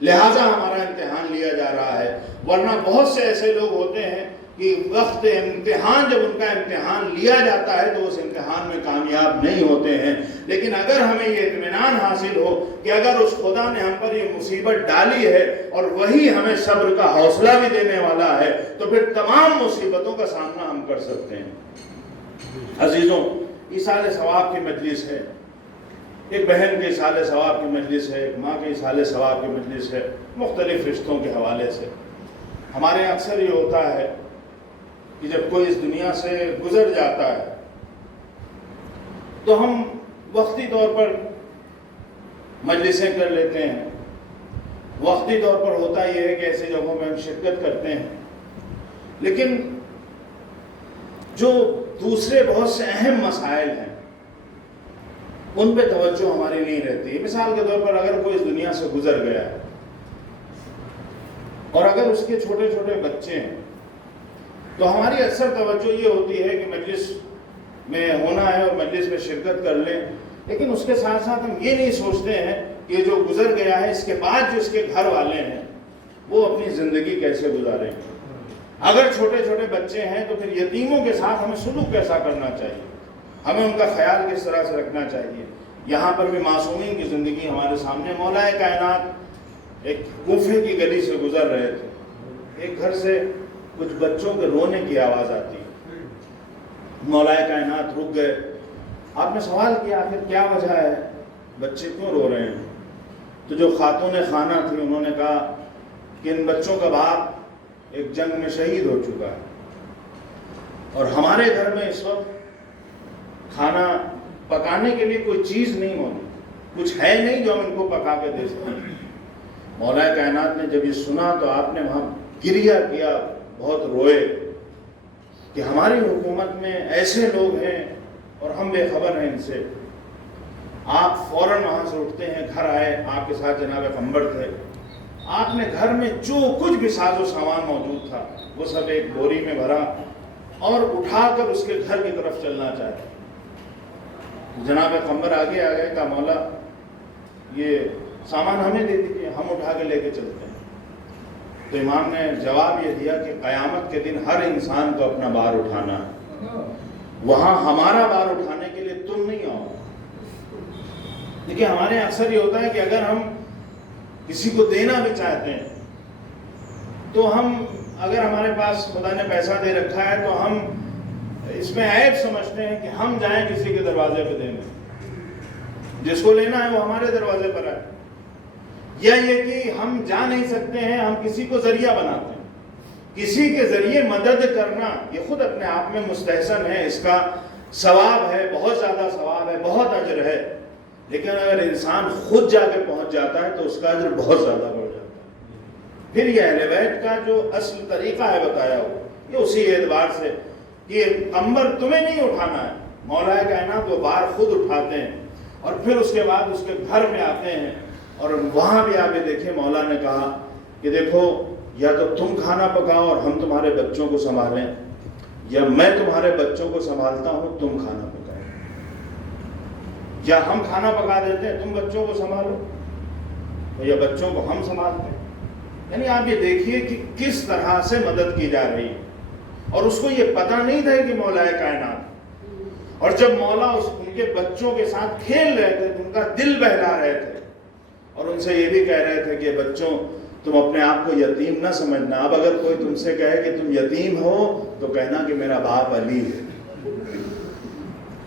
لہٰذا ہمارا امتحان لیا جا رہا ہے۔ ورنہ بہت سے ایسے لوگ ہوتے ہیں کہ وقت امتحان جب ان کا امتحان لیا جاتا ہے تو اس امتحان میں کامیاب نہیں ہوتے ہیں۔ لیکن اگر ہمیں یہ اطمینان حاصل ہو کہ اگر اس خدا نے ہم پر یہ مصیبت ڈالی ہے اور وہی ہمیں صبر کا حوصلہ بھی دینے والا ہے، تو پھر تمام مصیبتوں کا سامنا ہم کر سکتے ہیں۔ عزیزوں، ایصال ثواب کی مجلس ہے، ایک بہن کے ایصال ثواب کی مجلس ہے، ایک ماں کے ایصال ثواب کی مجلس ہے، مختلف رشتوں کے حوالے سے۔ ہمارے اکثر یہ ہوتا ہے کہ جب کوئی اس دنیا سے گزر جاتا ہے تو ہم وقتی طور پر مجلسیں کر لیتے ہیں، وقتی طور پر ہوتا یہ ہے کہ ایسی جگہوں میں ہم شرکت کرتے ہیں، لیکن جو دوسرے بہت سے اہم مسائل ہیں ان پہ توجہ ہماری نہیں رہتی ہے۔ مثال کے طور پر اگر کوئی اس دنیا سے گزر گیا ہے اور اگر اس کے چھوٹے چھوٹے بچے ہیں تو ہماری اکثر توجہ یہ ہوتی ہے کہ مجلس میں ہونا ہے اور مجلس میں شرکت کر لیں، لیکن اس کے ساتھ ساتھ ہم یہ نہیں سوچتے ہیں کہ جو گزر گیا ہے اس کے بعد جو اس کے گھر والے ہیں وہ اپنی زندگی کیسے گزاریں۔ اگر چھوٹے چھوٹے بچے ہیں تو پھر یتیموں کے ساتھ ہمیں سلوک کیسا کرنا چاہیے، ہمیں ان کا خیال کس طرح سے رکھنا چاہیے۔ یہاں پر بھی معصومین کی زندگی ہمارے سامنے۔ مولا کائنات ایک کوفے کی گلی سے گزر رہے تھے، ایک گھر سے کچھ بچوں کے رونے کی آواز آتی ہے۔ مولا کائنات رک گئے، آپ نے سوال کیا آخر کیا وجہ ہے، بچے کیوں رو رہے ہیں؟ تو جو خاتون خانہ تھی انہوں نے کہا کہ ان بچوں کا باپ ایک جنگ میں شہید ہو چکا ہے اور ہمارے گھر میں اس وقت کھانا پکانے کے لیے کوئی چیز نہیں موجود، کچھ ہے نہیں جو ہم ان کو پکا کے دے سکیں۔ مولا کائنات نے جب یہ سنا تو آپ نے وہاں گریہ کیا، بہت روئے کہ ہماری حکومت میں ایسے لوگ ہیں اور ہم بے خبر ہیں ان سے۔ آپ فوراً وہاں سے اٹھتے ہیں، گھر آئے، آپ کے ساتھ جناب پیغمبر تھے، آپ نے گھر میں جو کچھ بھی ساز و سامان موجود تھا وہ سب ایک بوری میں بھرا اور اٹھا کر اس کے گھر کی طرف چلنا چاہتے۔ جناب پیغمبر آگے آ گئے، کہا مولا یہ سامان ہمیں دے دیجیے، ہم اٹھا کے لے کے چلتے ہیں۔ تو امام نے جواب یہ دیا کہ قیامت کے دن ہر انسان کو اپنا بار اٹھانا ہے، وہاں ہمارا بار اٹھانے کے لیے تم نہیں آؤ۔ دیکھیے ہمارے اکثر یہ ہوتا ہے کہ اگر ہم کسی کو دینا بھی چاہتے ہیں تو ہم اگر ہمارے پاس خدا نے پیسہ دے رکھا ہے تو ہم اس میں عیب سمجھتے ہیں کہ ہم جائیں کسی کے دروازے پہ دینے، جس کو لینا ہے وہ ہمارے دروازے پر آئے، یا یہ کہ ہم جا نہیں سکتے ہیں، ہم کسی کو ذریعہ بناتے ہیں۔ کسی کے ذریعے مدد کرنا یہ خود اپنے آپ میں مستحسن ہے، اس کا ثواب ہے، بہت زیادہ ثواب ہے، بہت اجر ہے، لیکن اگر انسان خود جا کے پہنچ جاتا ہے تو اس کا اجر بہت زیادہ بڑھ جاتا ہے۔ پھر یہ اہل بیت کا جو اصل طریقہ ہے بتایا ہوا، یہ اسی اعتبار سے کہ قمبر تمہیں نہیں اٹھانا ہے، مولا کائنات وہ بار خود اٹھاتے ہیں، اور پھر اس کے بعد اس کے گھر میں آتے ہیں، اور وہاں بھی آپ یہ دیکھیں مولا نے کہا کہ دیکھو یا تو تم کھانا پکاؤ اور ہم تمہارے بچوں کو سنبھالیں، یا میں تمہارے بچوں کو سنبھالتا ہوں تم کھانا پکاؤ، یا ہم کھانا پکا دیتے ہیں تم بچوں کو سنبھالو، یا بچوں کو ہم سنبھالتے ہیں۔ یعنی آپ یہ دیکھیے کہ کس طرح سے مدد کی جا رہی ہے، اور اس کو یہ پتہ نہیں تھا کہ مولا کائنات، اور جب مولا ان کے بچوں کے ساتھ کھیل رہے تھے تو ان کا دل بہلا رہے تھے، اور ان سے یہ بھی کہہ رہے تھے کہ بچوں تم اپنے آپ کو یتیم نہ سمجھنا، اب اگر کوئی تم سے کہے کہ تم یتیم ہو تو کہنا کہ میرا باپ علی ہے،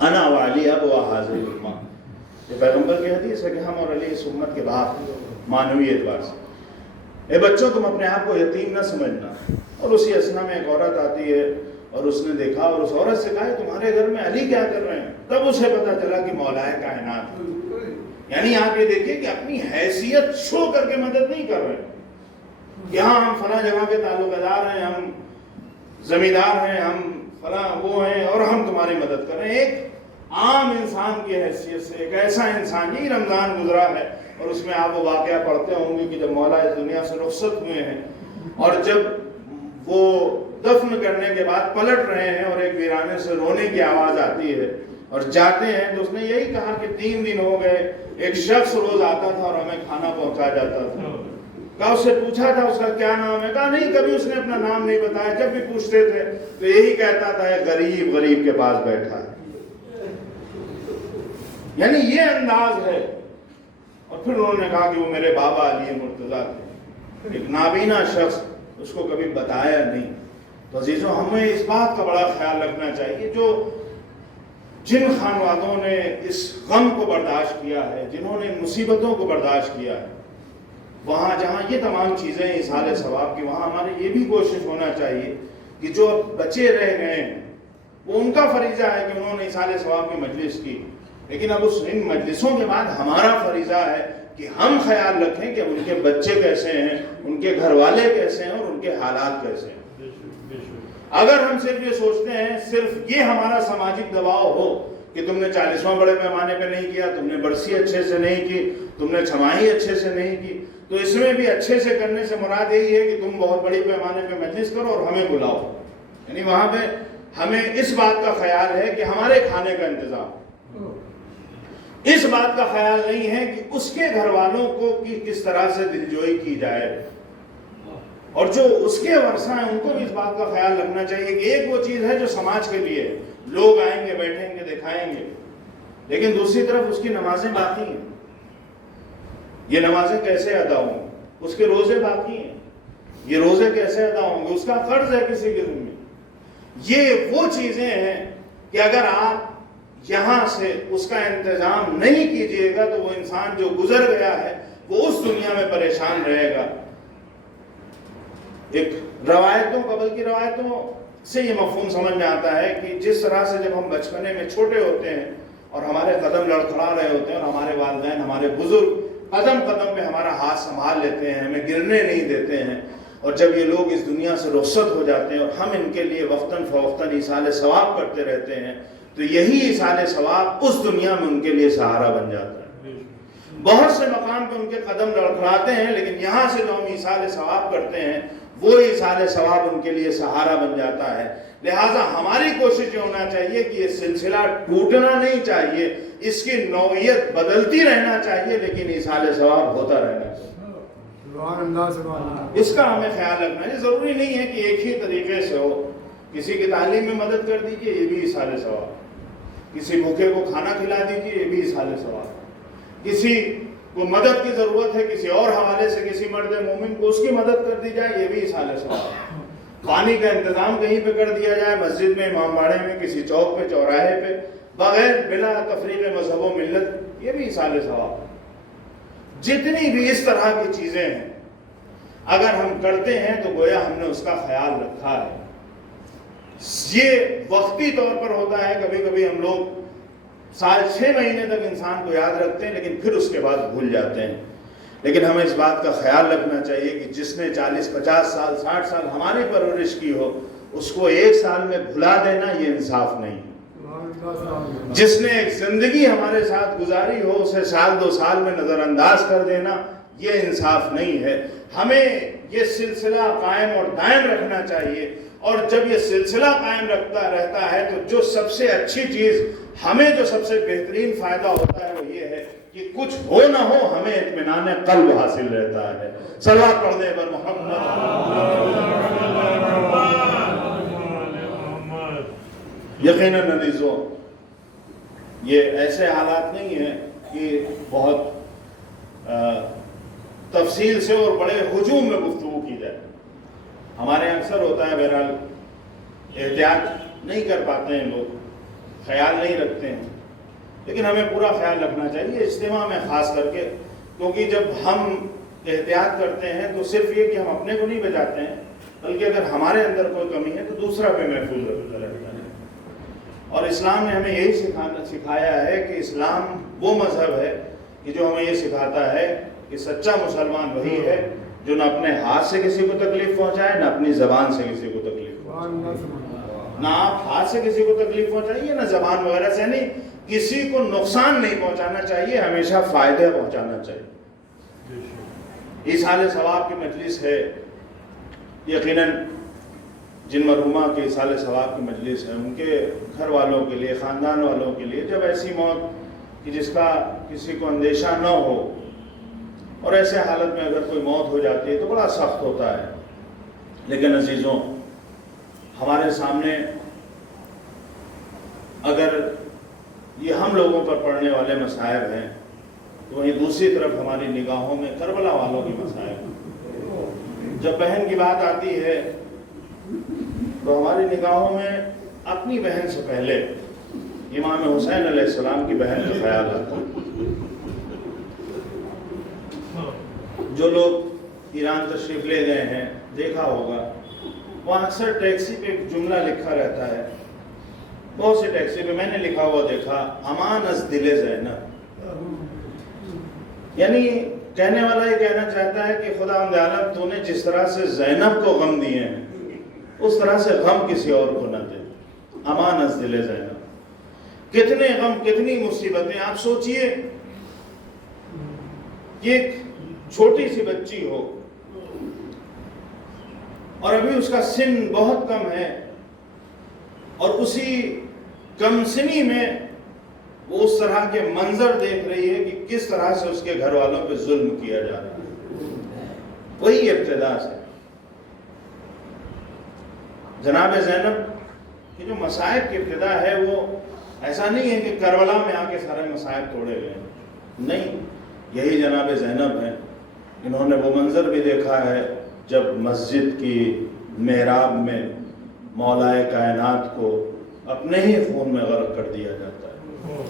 انا والی اب و حاضر الما، یہ پیغمبر کی حدیث ہے کہ ہم اور علی اس امت کے باپ معنوی اعتبار سے۔ اے بچوں تم اپنے آپ کو یتیم نہ سمجھنا۔ اور اسی اسنا میں ایک عورت آتی ہے اور اس نے دیکھا اور اس عورت سے کہا تمہارے گھر میں علی کیا کر رہے ہیں؟ تب اسے پتا چلا کہ مولا کائنات۔ یعنی آپ یہ دیکھیں کہ اپنی حیثیت شو کر کے مدد نہیں کر رہے کہ ہاں ہم فلاں جگہ کے تعلق دار ہیں، ہم زمیندار ہیں، ہم فلاں وہ ہیں اور ہم تمہاری مدد کر رہے ہیں۔ ایک عام انسان کی حیثیت سے، ایک ایسا انسان، یہ رمضان گزرا ہے اور اس میں آپ وہ واقعہ پڑھتے ہوں گے کہ جب مولا اس دنیا سے رخصت ہوئے ہیں اور جب وہ دفن کرنے کے بعد پلٹ رہے ہیں اور ایک ویرانے سے رونے کی آواز آتی ہے اور جاتے ہیں تو اس نے یہی کہا کہ 3 دن ہو گئے، ایک شخص روز آتا تھا اور ہمیں کھانا پہنچا جاتا تھا۔ کہا اس سے پوچھا تھا اس کا کیا نام ہے؟ کہا نہیں، کبھی اس نے اپنا نام نہیں بتایا، جب بھی پوچھتے تھے تو یہی کہتا تھا غریب غریب کے پاس بیٹھا ہے۔ یعنی یہ انداز ہے۔ اور پھر انہوں نے کہا کہ وہ میرے بابا علی مرتضیٰ تھے، ایک نابینا شخص، اس کو کبھی بتایا نہیں۔ تو عزیزوں ہمیں اس بات کا بڑا خیال رکھنا چاہیے، جو جن خانوادوں نے اس غم کو برداشت کیا ہے، جنہوں نے مصیبتوں کو برداشت کیا ہے، وہاں جہاں یہ تمام چیزیں ایصال ثواب کی، وہاں ہمارے یہ بھی کوشش ہونا چاہیے کہ جو بچے رہ گئے ہیں وہ ان کا فریضہ ہے کہ انہوں نے ایصال ثواب کی مجلس کی، لیکن اب ان مجلسوں کے بعد ہمارا فریضہ ہے کہ ہم خیال رکھیں کہ ان کے بچے کیسے ہیں، ان کے گھر والے کیسے ہیں اور ان کے حالات کیسے ہیں۔ اگر ہم صرف یہ سوچتے ہیں، صرف یہ ہمارا سماجک دباؤ ہو کہ تم نے 40واں بڑے پیمانے پہ نہیں کیا، تم نے برسی اچھے سے نہیں کی، تم نے چھماہی اچھے سے نہیں کی، تو اس میں بھی اچھے سے کرنے سے مراد یہی ہے کہ تم بہت بڑی پیمانے پہ مجلس کرو اور ہمیں بلاؤ۔ یعنی وہاں پہ ہمیں اس بات کا خیال ہے کہ ہمارے کھانے کا انتظام، اس بات کا خیال نہیں ہے کہ اس کے گھر والوں کو کس طرح سے دلجوئی کی جائے، اور جو اس کے ورثہ ہیں ان کو بھی اس بات کا خیال رکھنا چاہیے کہ ایک وہ چیز ہے جو سماج کے لیے لوگ آئیں گے، بیٹھیں گے، دکھائیں گے، لیکن دوسری طرف اس کی نمازیں باقی ہیں۔ یہ نمازیں کیسے ادا ہوں گی؟ اس کے روزے باقی ہیں، یہ روزے کیسے ادا ہوں گے؟ اس کا قرض ہے کسی کے ذمہ۔ یہ وہ چیزیں ہیں کہ اگر آپ یہاں سے اس کا انتظام نہیں کیجئے گا تو وہ انسان جو گزر گیا ہے وہ اس دنیا میں پریشان رہے گا۔ ایک روایتوں کا، بلکہ روایتوں سے یہ مفہوم سمجھ میں آتا ہے کہ جس طرح سے جب ہم بچپنے میں چھوٹے ہوتے ہیں اور ہمارے قدم لڑکھڑا رہے ہوتے ہیں اور ہمارے والدین، ہمارے بزرگ قدم قدم پہ ہمارا ہاتھ سنبھال لیتے ہیں، ہمیں گرنے نہیں دیتے ہیں، اور جب یہ لوگ اس دنیا سے رخصت ہو جاتے ہیں اور ہم ان کے لیے وقتاً فوقتاً ایصال ثواب کرتے رہتے ہیں، تو یہی ایصال ثواب اس دنیا میں ان کے لیے سہارا بن جاتا ہے۔ بہت سے مقام پہ ان کے قدم لڑکھڑاتے ہیں، لیکن یہاں سے جو ہم ایصال ثواب کرتے ہیں وہ ایصال ثواب ان کے لیے سہارا بن جاتا ہے۔ لہٰذا ہماری کوشش یہ ہونا چاہیے کہ یہ سلسلہ ٹوٹنا نہیں چاہیے، اس کی نوعیت بدلتی رہنا چاہیے، لیکن ایصال ثواب ہوتا رہنا چاہیے۔ اس کا ہمیں خیال رکھنا ہے۔ ضروری نہیں ہے کہ ایک ہی طریقے سے ہو، کسی کی تعلیم میں مدد کر دیجئے، یہ بھی ایصال ثواب، کسی بھوکے کو کھانا کھلا دیجئے، یہ بھی ایصال ثواب، کسی کو مدد کی ضرورت ہے کسی اور حوالے سے کسی مرد مومن کو اس کی مدد کر دی جائے، یہ بھی ایصال ثواب، پانی کا انتظام کہیں پہ کر دیا جائے، مسجد میں، امام باڑے میں، کسی چوک پہ، چوراہے پہ، بغیر بلا تفریق مذہب و ملت، یہ بھی ایصال ثواب۔ جتنی بھی اس طرح کی چیزیں ہیں اگر ہم کرتے ہیں تو گویا ہم نے اس کا خیال رکھا ہے۔ یہ وقتی طور پر ہوتا ہے، کبھی کبھی ہم لوگ سال 6 مہینے تک انسان کو یاد رکھتے ہیں لیکن پھر اس کے بعد بھول جاتے ہیں، لیکن ہمیں اس بات کا خیال رکھنا چاہیے کہ جس نے 40 50 سال 60 سال ہماری پرورش کی ہو اس کو ایک سال میں بھلا دینا یہ انصاف نہیں ہے۔ جس نے ایک زندگی ہمارے ساتھ گزاری ہو اسے سال 2 سال میں نظر انداز کر دینا یہ انصاف نہیں ہے۔ ہمیں یہ سلسلہ قائم اور دائم رکھنا چاہیے، اور جب یہ سلسلہ قائم رہتا ہے تو جو سب سے اچھی چیز ہمیں جو سب سے بہترین فائدہ ہوتا ہے وہ یہ ہے کہ کچھ ہو نہ ہو ہمیں اطمینان قلب حاصل رہتا ہے۔ صلوات پڑھ دیں پر محمد۔ یقیناً عزیزوں، یہ ایسے حالات نہیں ہیں کہ بہت تفصیل سے اور بڑے ہجوم میں گفتگو کی جائے۔ ہمارے اکثر ہوتا ہے، بہرحال احتیاط نہیں کر پاتے ہیں لوگ، خیال نہیں رکھتے ہیں، لیکن ہمیں پورا خیال رکھنا چاہیے اجتماع میں خاص کر کے، کیونکہ جب ہم احتیاط کرتے ہیں تو صرف یہ کہ ہم اپنے کو نہیں بچاتے ہیں، بلکہ اگر ہمارے اندر کوئی کمی ہے تو دوسرا بھی محفوظ رہتا ہے۔ اور اسلام نے ہمیں یہی سکھایا ہے کہ اسلام وہ مذہب ہے کہ جو ہمیں یہ سکھاتا ہے کہ سچا مسلمان وہی ہے جو نہ اپنے ہاتھ سے کسی کو تکلیف پہنچائے نہ اپنی زبان سے کسی کو تکلیف پہنچائے۔ نہ آپ ہاتھ سے کسی کو تکلیف پہنچائیے نہ زبان وغیرہ سے، نہیں، کسی کو نقصان نہیں پہنچانا چاہیے، ہمیشہ فائدہ پہنچانا چاہیے۔ ایصال ثواب کی مجلس ہے، یقیناً جن مرحومہ کے ایصال ثواب کی مجلس ہے ان کے گھر والوں کے لیے، خاندان والوں کے لیے، جب ایسی موت کہ جس کا کسی کو اندیشہ نہ ہو، اور ایسے حالت میں اگر کوئی موت ہو جاتی ہے تو بڑا سخت ہوتا ہے، لیکن عزیزوں ہمارے سامنے اگر یہ ہم لوگوں پر پڑنے والے مصائب ہیں تو وہیں دوسری طرف ہماری نگاہوں میں کربلا والوں کی مصائب ہیں۔ جب بہن کی بات آتی ہے تو ہماری نگاہوں میں اپنی بہن سے پہلے امام حسین علیہ السلام کی بہن کا خیال آتا ہے۔ جو لوگ ایران تشریف لے گئے ہیں دیکھا ہوگا، وہاں اکثر ٹیکسی پہ ایک جملہ لکھا رہتا ہے، بہت سی ٹیکسی پہ میں نے لکھا ہوا دیکھا، امان از دل زینب، یعنی کہنے والا یہ کہنا چاہتا ہے کہ خداوند عالم تو نے جس طرح سے زینب کو غم دیے ہیں اس طرح سے غم کسی اور کو نہ دے، امان از دل زینب۔ کتنے غم، کتنی مصیبتیں، آپ سوچئے کہ ایک چھوٹی سی بچی ہو اور ابھی اس کا سن بہت کم ہے، اور اسی کم سنی میں وہ اس طرح کے منظر دیکھ رہی ہے کہ کس طرح سے اس کے گھر والوں پہ ظلم کیا جا رہا ہے، وہی ابتدا سے۔ جناب زینب کی جو مصائب کی ابتدا ہے وہ ایسا نہیں ہے کہ کربلا میں آ کے سارے مصائب توڑے گئے، نہیں، یہی جناب زینب ہیں۔ انہوں نے وہ منظر بھی دیکھا ہے جب مسجد کی محراب میں مولائے کائنات کو اپنے ہی خون میں غرق کر دیا جاتا ہے۔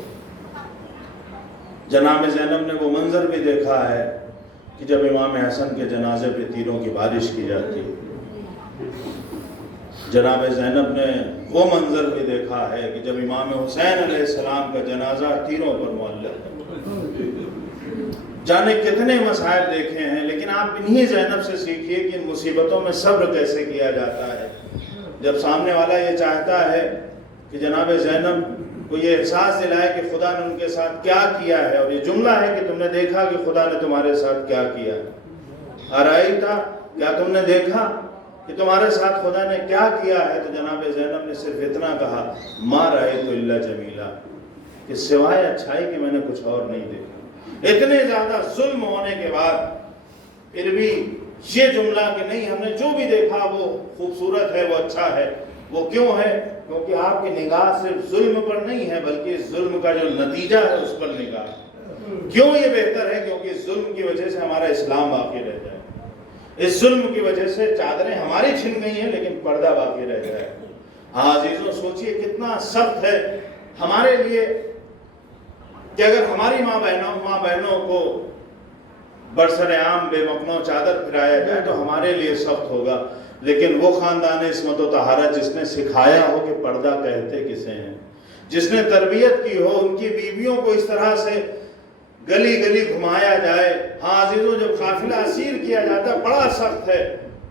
جناب زینب نے وہ منظر بھی دیکھا ہے کہ جب امام حسن کے جنازے پہ تیروں کی بارش کی جاتی۔ جناب زینب نے وہ منظر بھی دیکھا ہے کہ جب امام حسین علیہ السلام کا جنازہ تیروں پر معلق ہے۔ جانے کتنے مصائب دیکھے ہیں، لیکن آپ انہی زینب سے سیکھیے کہ ان مصیبتوں میں صبر کیسے کیا جاتا ہے۔ جب سامنے والا یہ چاہتا ہے کہ جناب زینب کو یہ احساس دلائے کہ خدا نے ان کے ساتھ کیا کیا ہے، اور یہ جملہ ہے کہ تم نے دیکھا کہ خدا نے تمہارے ساتھ کیا کیا ہے، ارائیتا، کیا تم نے دیکھا کہ تمہارے ساتھ خدا نے کیا کیا ہے، تو جناب زینب نے صرف اتنا کہا، ما رأیت الا جمیلا، کہ سوائے اچھائی کہ میں نے کچھ اور نہیں دیکھا۔ اتنے زیادہ ظلم ہونے کے بعد پھر بھی یہ جملہ کہ نہیں، ہم نے جو بھی دیکھا وہ خوبصورت ہے، وہ اچھا ہے۔ وہ کیوں ہے؟ کیونکہ آپ کی نگاہ صرف ظلم پر نہیں ہے، بلکہ اس ظلم کا جو نتیجہ ہے اس پر نگاہ ہے۔ کیوں یہ بہتر ہے؟ کیونکہ اس ظلم کی وجہ سے ہمارا اسلام باقی رہ جائے، اس ظلم کی وجہ سے چادریں ہماری چھن گئی ہیں لیکن پردہ باقی رہ جائے۔ ہاں عزیزوں، سوچئے کتنا سخت ہے ہمارے لیے کہ اگر ہماری ماں بہنوں کو برسر عام بے مکنوں چادر پھرایا جائے تو ہمارے لیے سخت ہوگا، لیکن وہ خاندان عصمت و طہارت جس نے سکھایا ہو کہ پردہ کہتے کسے ہیں، جس نے تربیت کی ہو ان کی بیویوں کو اس طرح سے گلی گلی گھمایا جائے. ہاں عزیزوں جب قافلہ اسیر کیا جاتا ہے بڑا سخت ہے,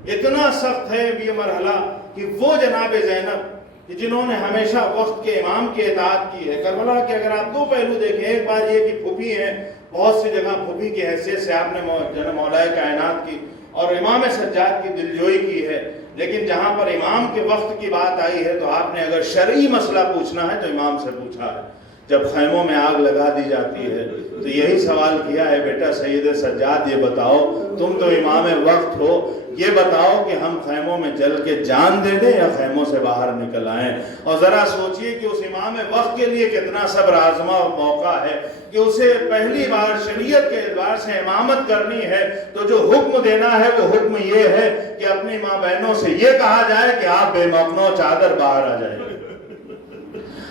اتنا سخت ہے یہ مرحلہ کہ وہ جناب زینب کہ جنہوں نے ہمیشہ وقت کے امام کی اطاعت کی ہے. کربلا کے اگر آپ دو پہلو دیکھیں, ایک بات یہ کہ پھوپھی ہیں, بہت سی جگہ پھوپھی کی حیثیت سے آپ نے جناب مولا کائنات کی اور امام سجاد کی دلجوئی کی ہے, لیکن جہاں پر امام کے وقت کی بات آئی ہے تو آپ نے اگر شرعی مسئلہ پوچھنا ہے تو امام سے پوچھا ہے. جب خیموں میں آگ لگا دی جاتی ہے تو یہی سوال کیا ہے, بیٹا سید سجاد یہ بتاؤ, تم تو امام وقت ہو, یہ بتاؤ کہ ہم خیموں میں جل کے جان دے دیں یا خیموں سے باہر نکل آئیں. اور ذرا سوچئے کہ اس امام وقت کے لیے کتنا صبر آزما موقع ہے کہ اسے پہلی بار شریعت کے اعتبار سے امامت کرنی ہے, تو جو حکم دینا ہے وہ حکم یہ ہے کہ اپنی ماں بہنوں سے یہ کہا جائے کہ آپ بے مخنو چادر باہر آ جائیں.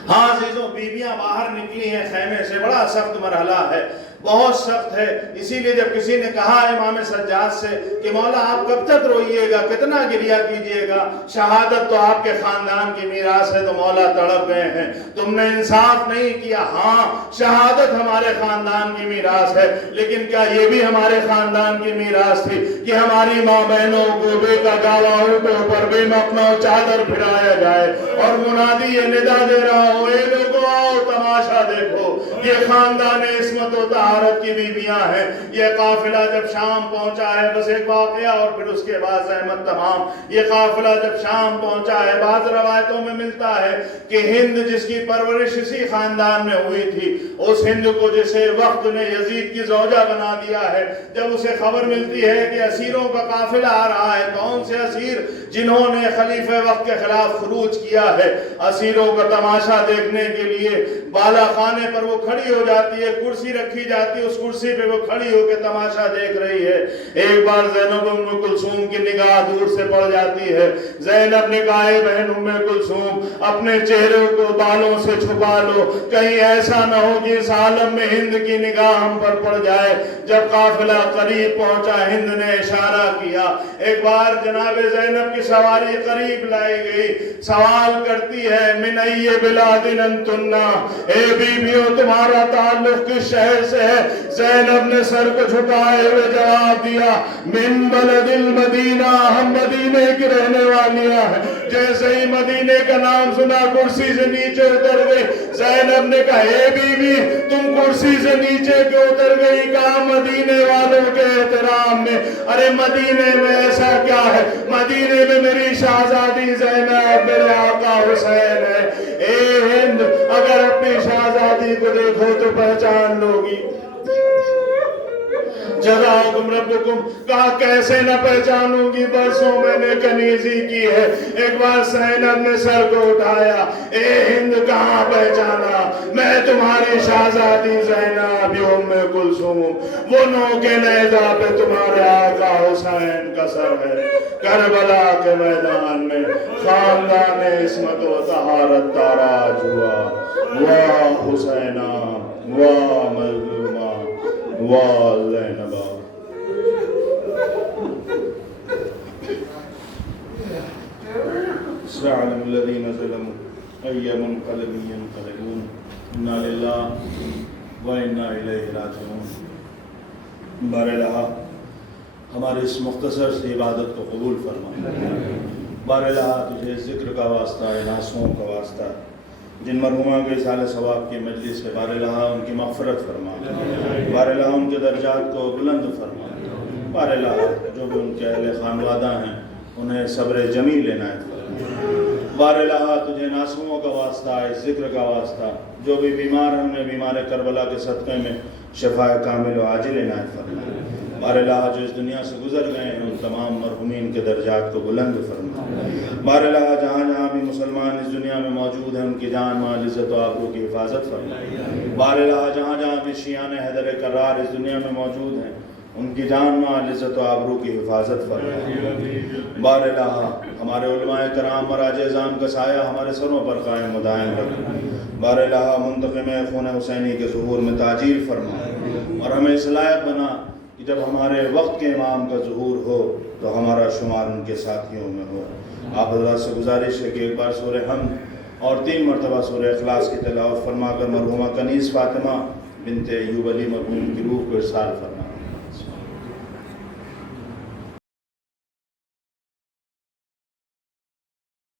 ہاں عزیزوں بیویاں باہر نکلی ہیں خیمے سے, بڑا سخت مرحلہ ہے, بہت سخت ہے. اسی لیے جب کسی نے کہا امام سجاد سے کہ مولا آپ کب تک روئیے گا, کتنا گریہ کیجئے گا, شہادت تو آپ کے خاندان کی میراث ہے, تو مولا تڑپ گئے ہیں, تم نے انصاف نہیں کیا. ہاں شہادت ہمارے خاندان کی میراث ہے, لیکن کیا یہ بھی ہمارے خاندان کی میراث تھی کہ ہماری ماں بہنوں کو بے کا گواہوں کے اوپر بے مخنو چادر پھرایا جائے اور منادی یہ ندا دے رہا ہو, اے لوگو آؤ تماشا دیکھو, یہ خاندان عصمت و طہارت کی بیویاں ہیں. یہ قافلہ جب شام پہنچا ہے, بس ایک واقعہ اور پھر اس کے بعد زحمت تمام. یہ قافلہ جب شام پہنچا ہے, بعض روایتوں میں ملتا ہے کہ ہند جس کی پرورش اسی خاندان میں ہوئی تھی, اس ہند کو جسے وقت نے یزید کی زوجہ بنا دیا ہے, جب اسے خبر ملتی ہے کہ اسیروں کا قافلہ آ رہا ہے, کون سے اسیر جنہوں نے خلیفہ وقت کے خلاف خروج کیا ہے, اسیروں کا تماشا دیکھنے کے لیے بالا خانے پر وہ کھڑی ہو جاتی ہے, کرسی رکھی جاتی ہے, اس کرسی پہ وہ کھڑی ہو کے تماشا دیکھ رہی ہے. ایک بار زینب ام کلثوم کی نگاہ دور سے پڑ جاتی ہے. زینب نے کہا اے بہن ام کلثوم اپنے چہرے کو بالوں سے چھپا لو, کہیں ایسا نہ ہو کہ اس عالم میں ہند کی نگاہ ہم پر پڑ جائے. جب قافلہ قریب پہنچا ہند نے اشارہ کیا, ایک بار جناب زینب کی سواری قریب لائی گئی, سوال کرتی ہے من ای بلاد انتن, اے بیویوں تمہارا تعلق کس شہر سے ہے؟ زینب نے سر کو جھکائے ہوئے جواب دیا من بلد المدینہ, ہم مدینے کی رہنے والیاں ہیں. جیسے ہی مدینے کا نام سنا کرسی سے نیچے اتر گئی. زینب نے کہا اے بیوی تم کرسی سے نیچے کیوں اتر گئی؟ کہا مدینے والوں کے احترام میں. ارے مدینے میں ایسا کیا ہے؟ مدینے میں میری شہزادی زینب میرے آقا حسین ہے. اے ہند اگر اپنی شہزادی کو دیکھو تو پہچان لوگی. جزاکم ربکم, کہا کیسے نہ پہچانوں گی, برسوں میں نے کنیزی کی ہے. ایک بار زینب نے سر کو اٹھایا, اے ہند کہاں پہچانا؟ میں تمہاری شہزادی زینب ام کلثوم, وہ نو کے نیزہ پہ تمہارے آقا حسین کا سر ہے. کربلا کے میدان میں خاندان عصمت و طہارت تاراج ہوا. واہ حسینہ واہ مظلومہ واہ زینبہ. سيعلم الذين ظلموا أي منقلب ينقلبون إنا لله وإنا إليه راجعون. بار الہ ہمارے اس مختصر سی عبادت کو قبول فرما. بار الہ تجھے ذکر کا واسطہ ہے, ناسوں کا واسطہ ہے, جن مرحومہ کے اصحال ثواب کی مجلس ہے, بار الہ ان کی مغفرت فرما. بار الہ ان کے درجات کو بلند فرما. بار الہ جو بھی ان کے اہل خانوادہ ہیں انہیں صبر جمیل عنایت فرما. بار الہ تجھے ناسوں کا واسطہ ہے, ذکر کا واسطہ, جو بھی بیمار ہیں انہیں بیمار کربلا کے صدقے میں شفا کامل و عاجل عنایت فرما. بار الہ جو اس دنیا سے گزر گئے ہیں ان تمام مرحومین کے درجات کو بلند فرما. بار الہ جہاں جہاں بھی مسلمان اس دنیا میں موجود ہیں ان کی جان مال عزت و آبرو کی حفاظت فرما. بار الہ جہاں جہاں بھی شیعان حیدر کرار اس دنیا میں موجود ہیں ان کی جان مال عزت و آبرو کی حفاظت فرما. بار الہ ہمارے علماء کرام اور مراج اعظام کا سایہ ہمارے سروں پر قائم و دائم رکھ. بار الہ منتقم خون حسینی کے ظہور میں تاجیل فرما اور ہمیں اس لائق بنا کہ جب ہمارے وقت کے امام کا ظہور ہو تو ہمارا شمار ان کے ساتھیوں میں ہو. آپ حضرات سے گزارش ہے کہ ایک بار سورہ حمد اور 3 مرتبہ سورہ اخلاص کی تلاوت فرما کر مرحومہ کنیز فاطمہ بنت ایوب علی مرحوم کی روح کو ارسال فرما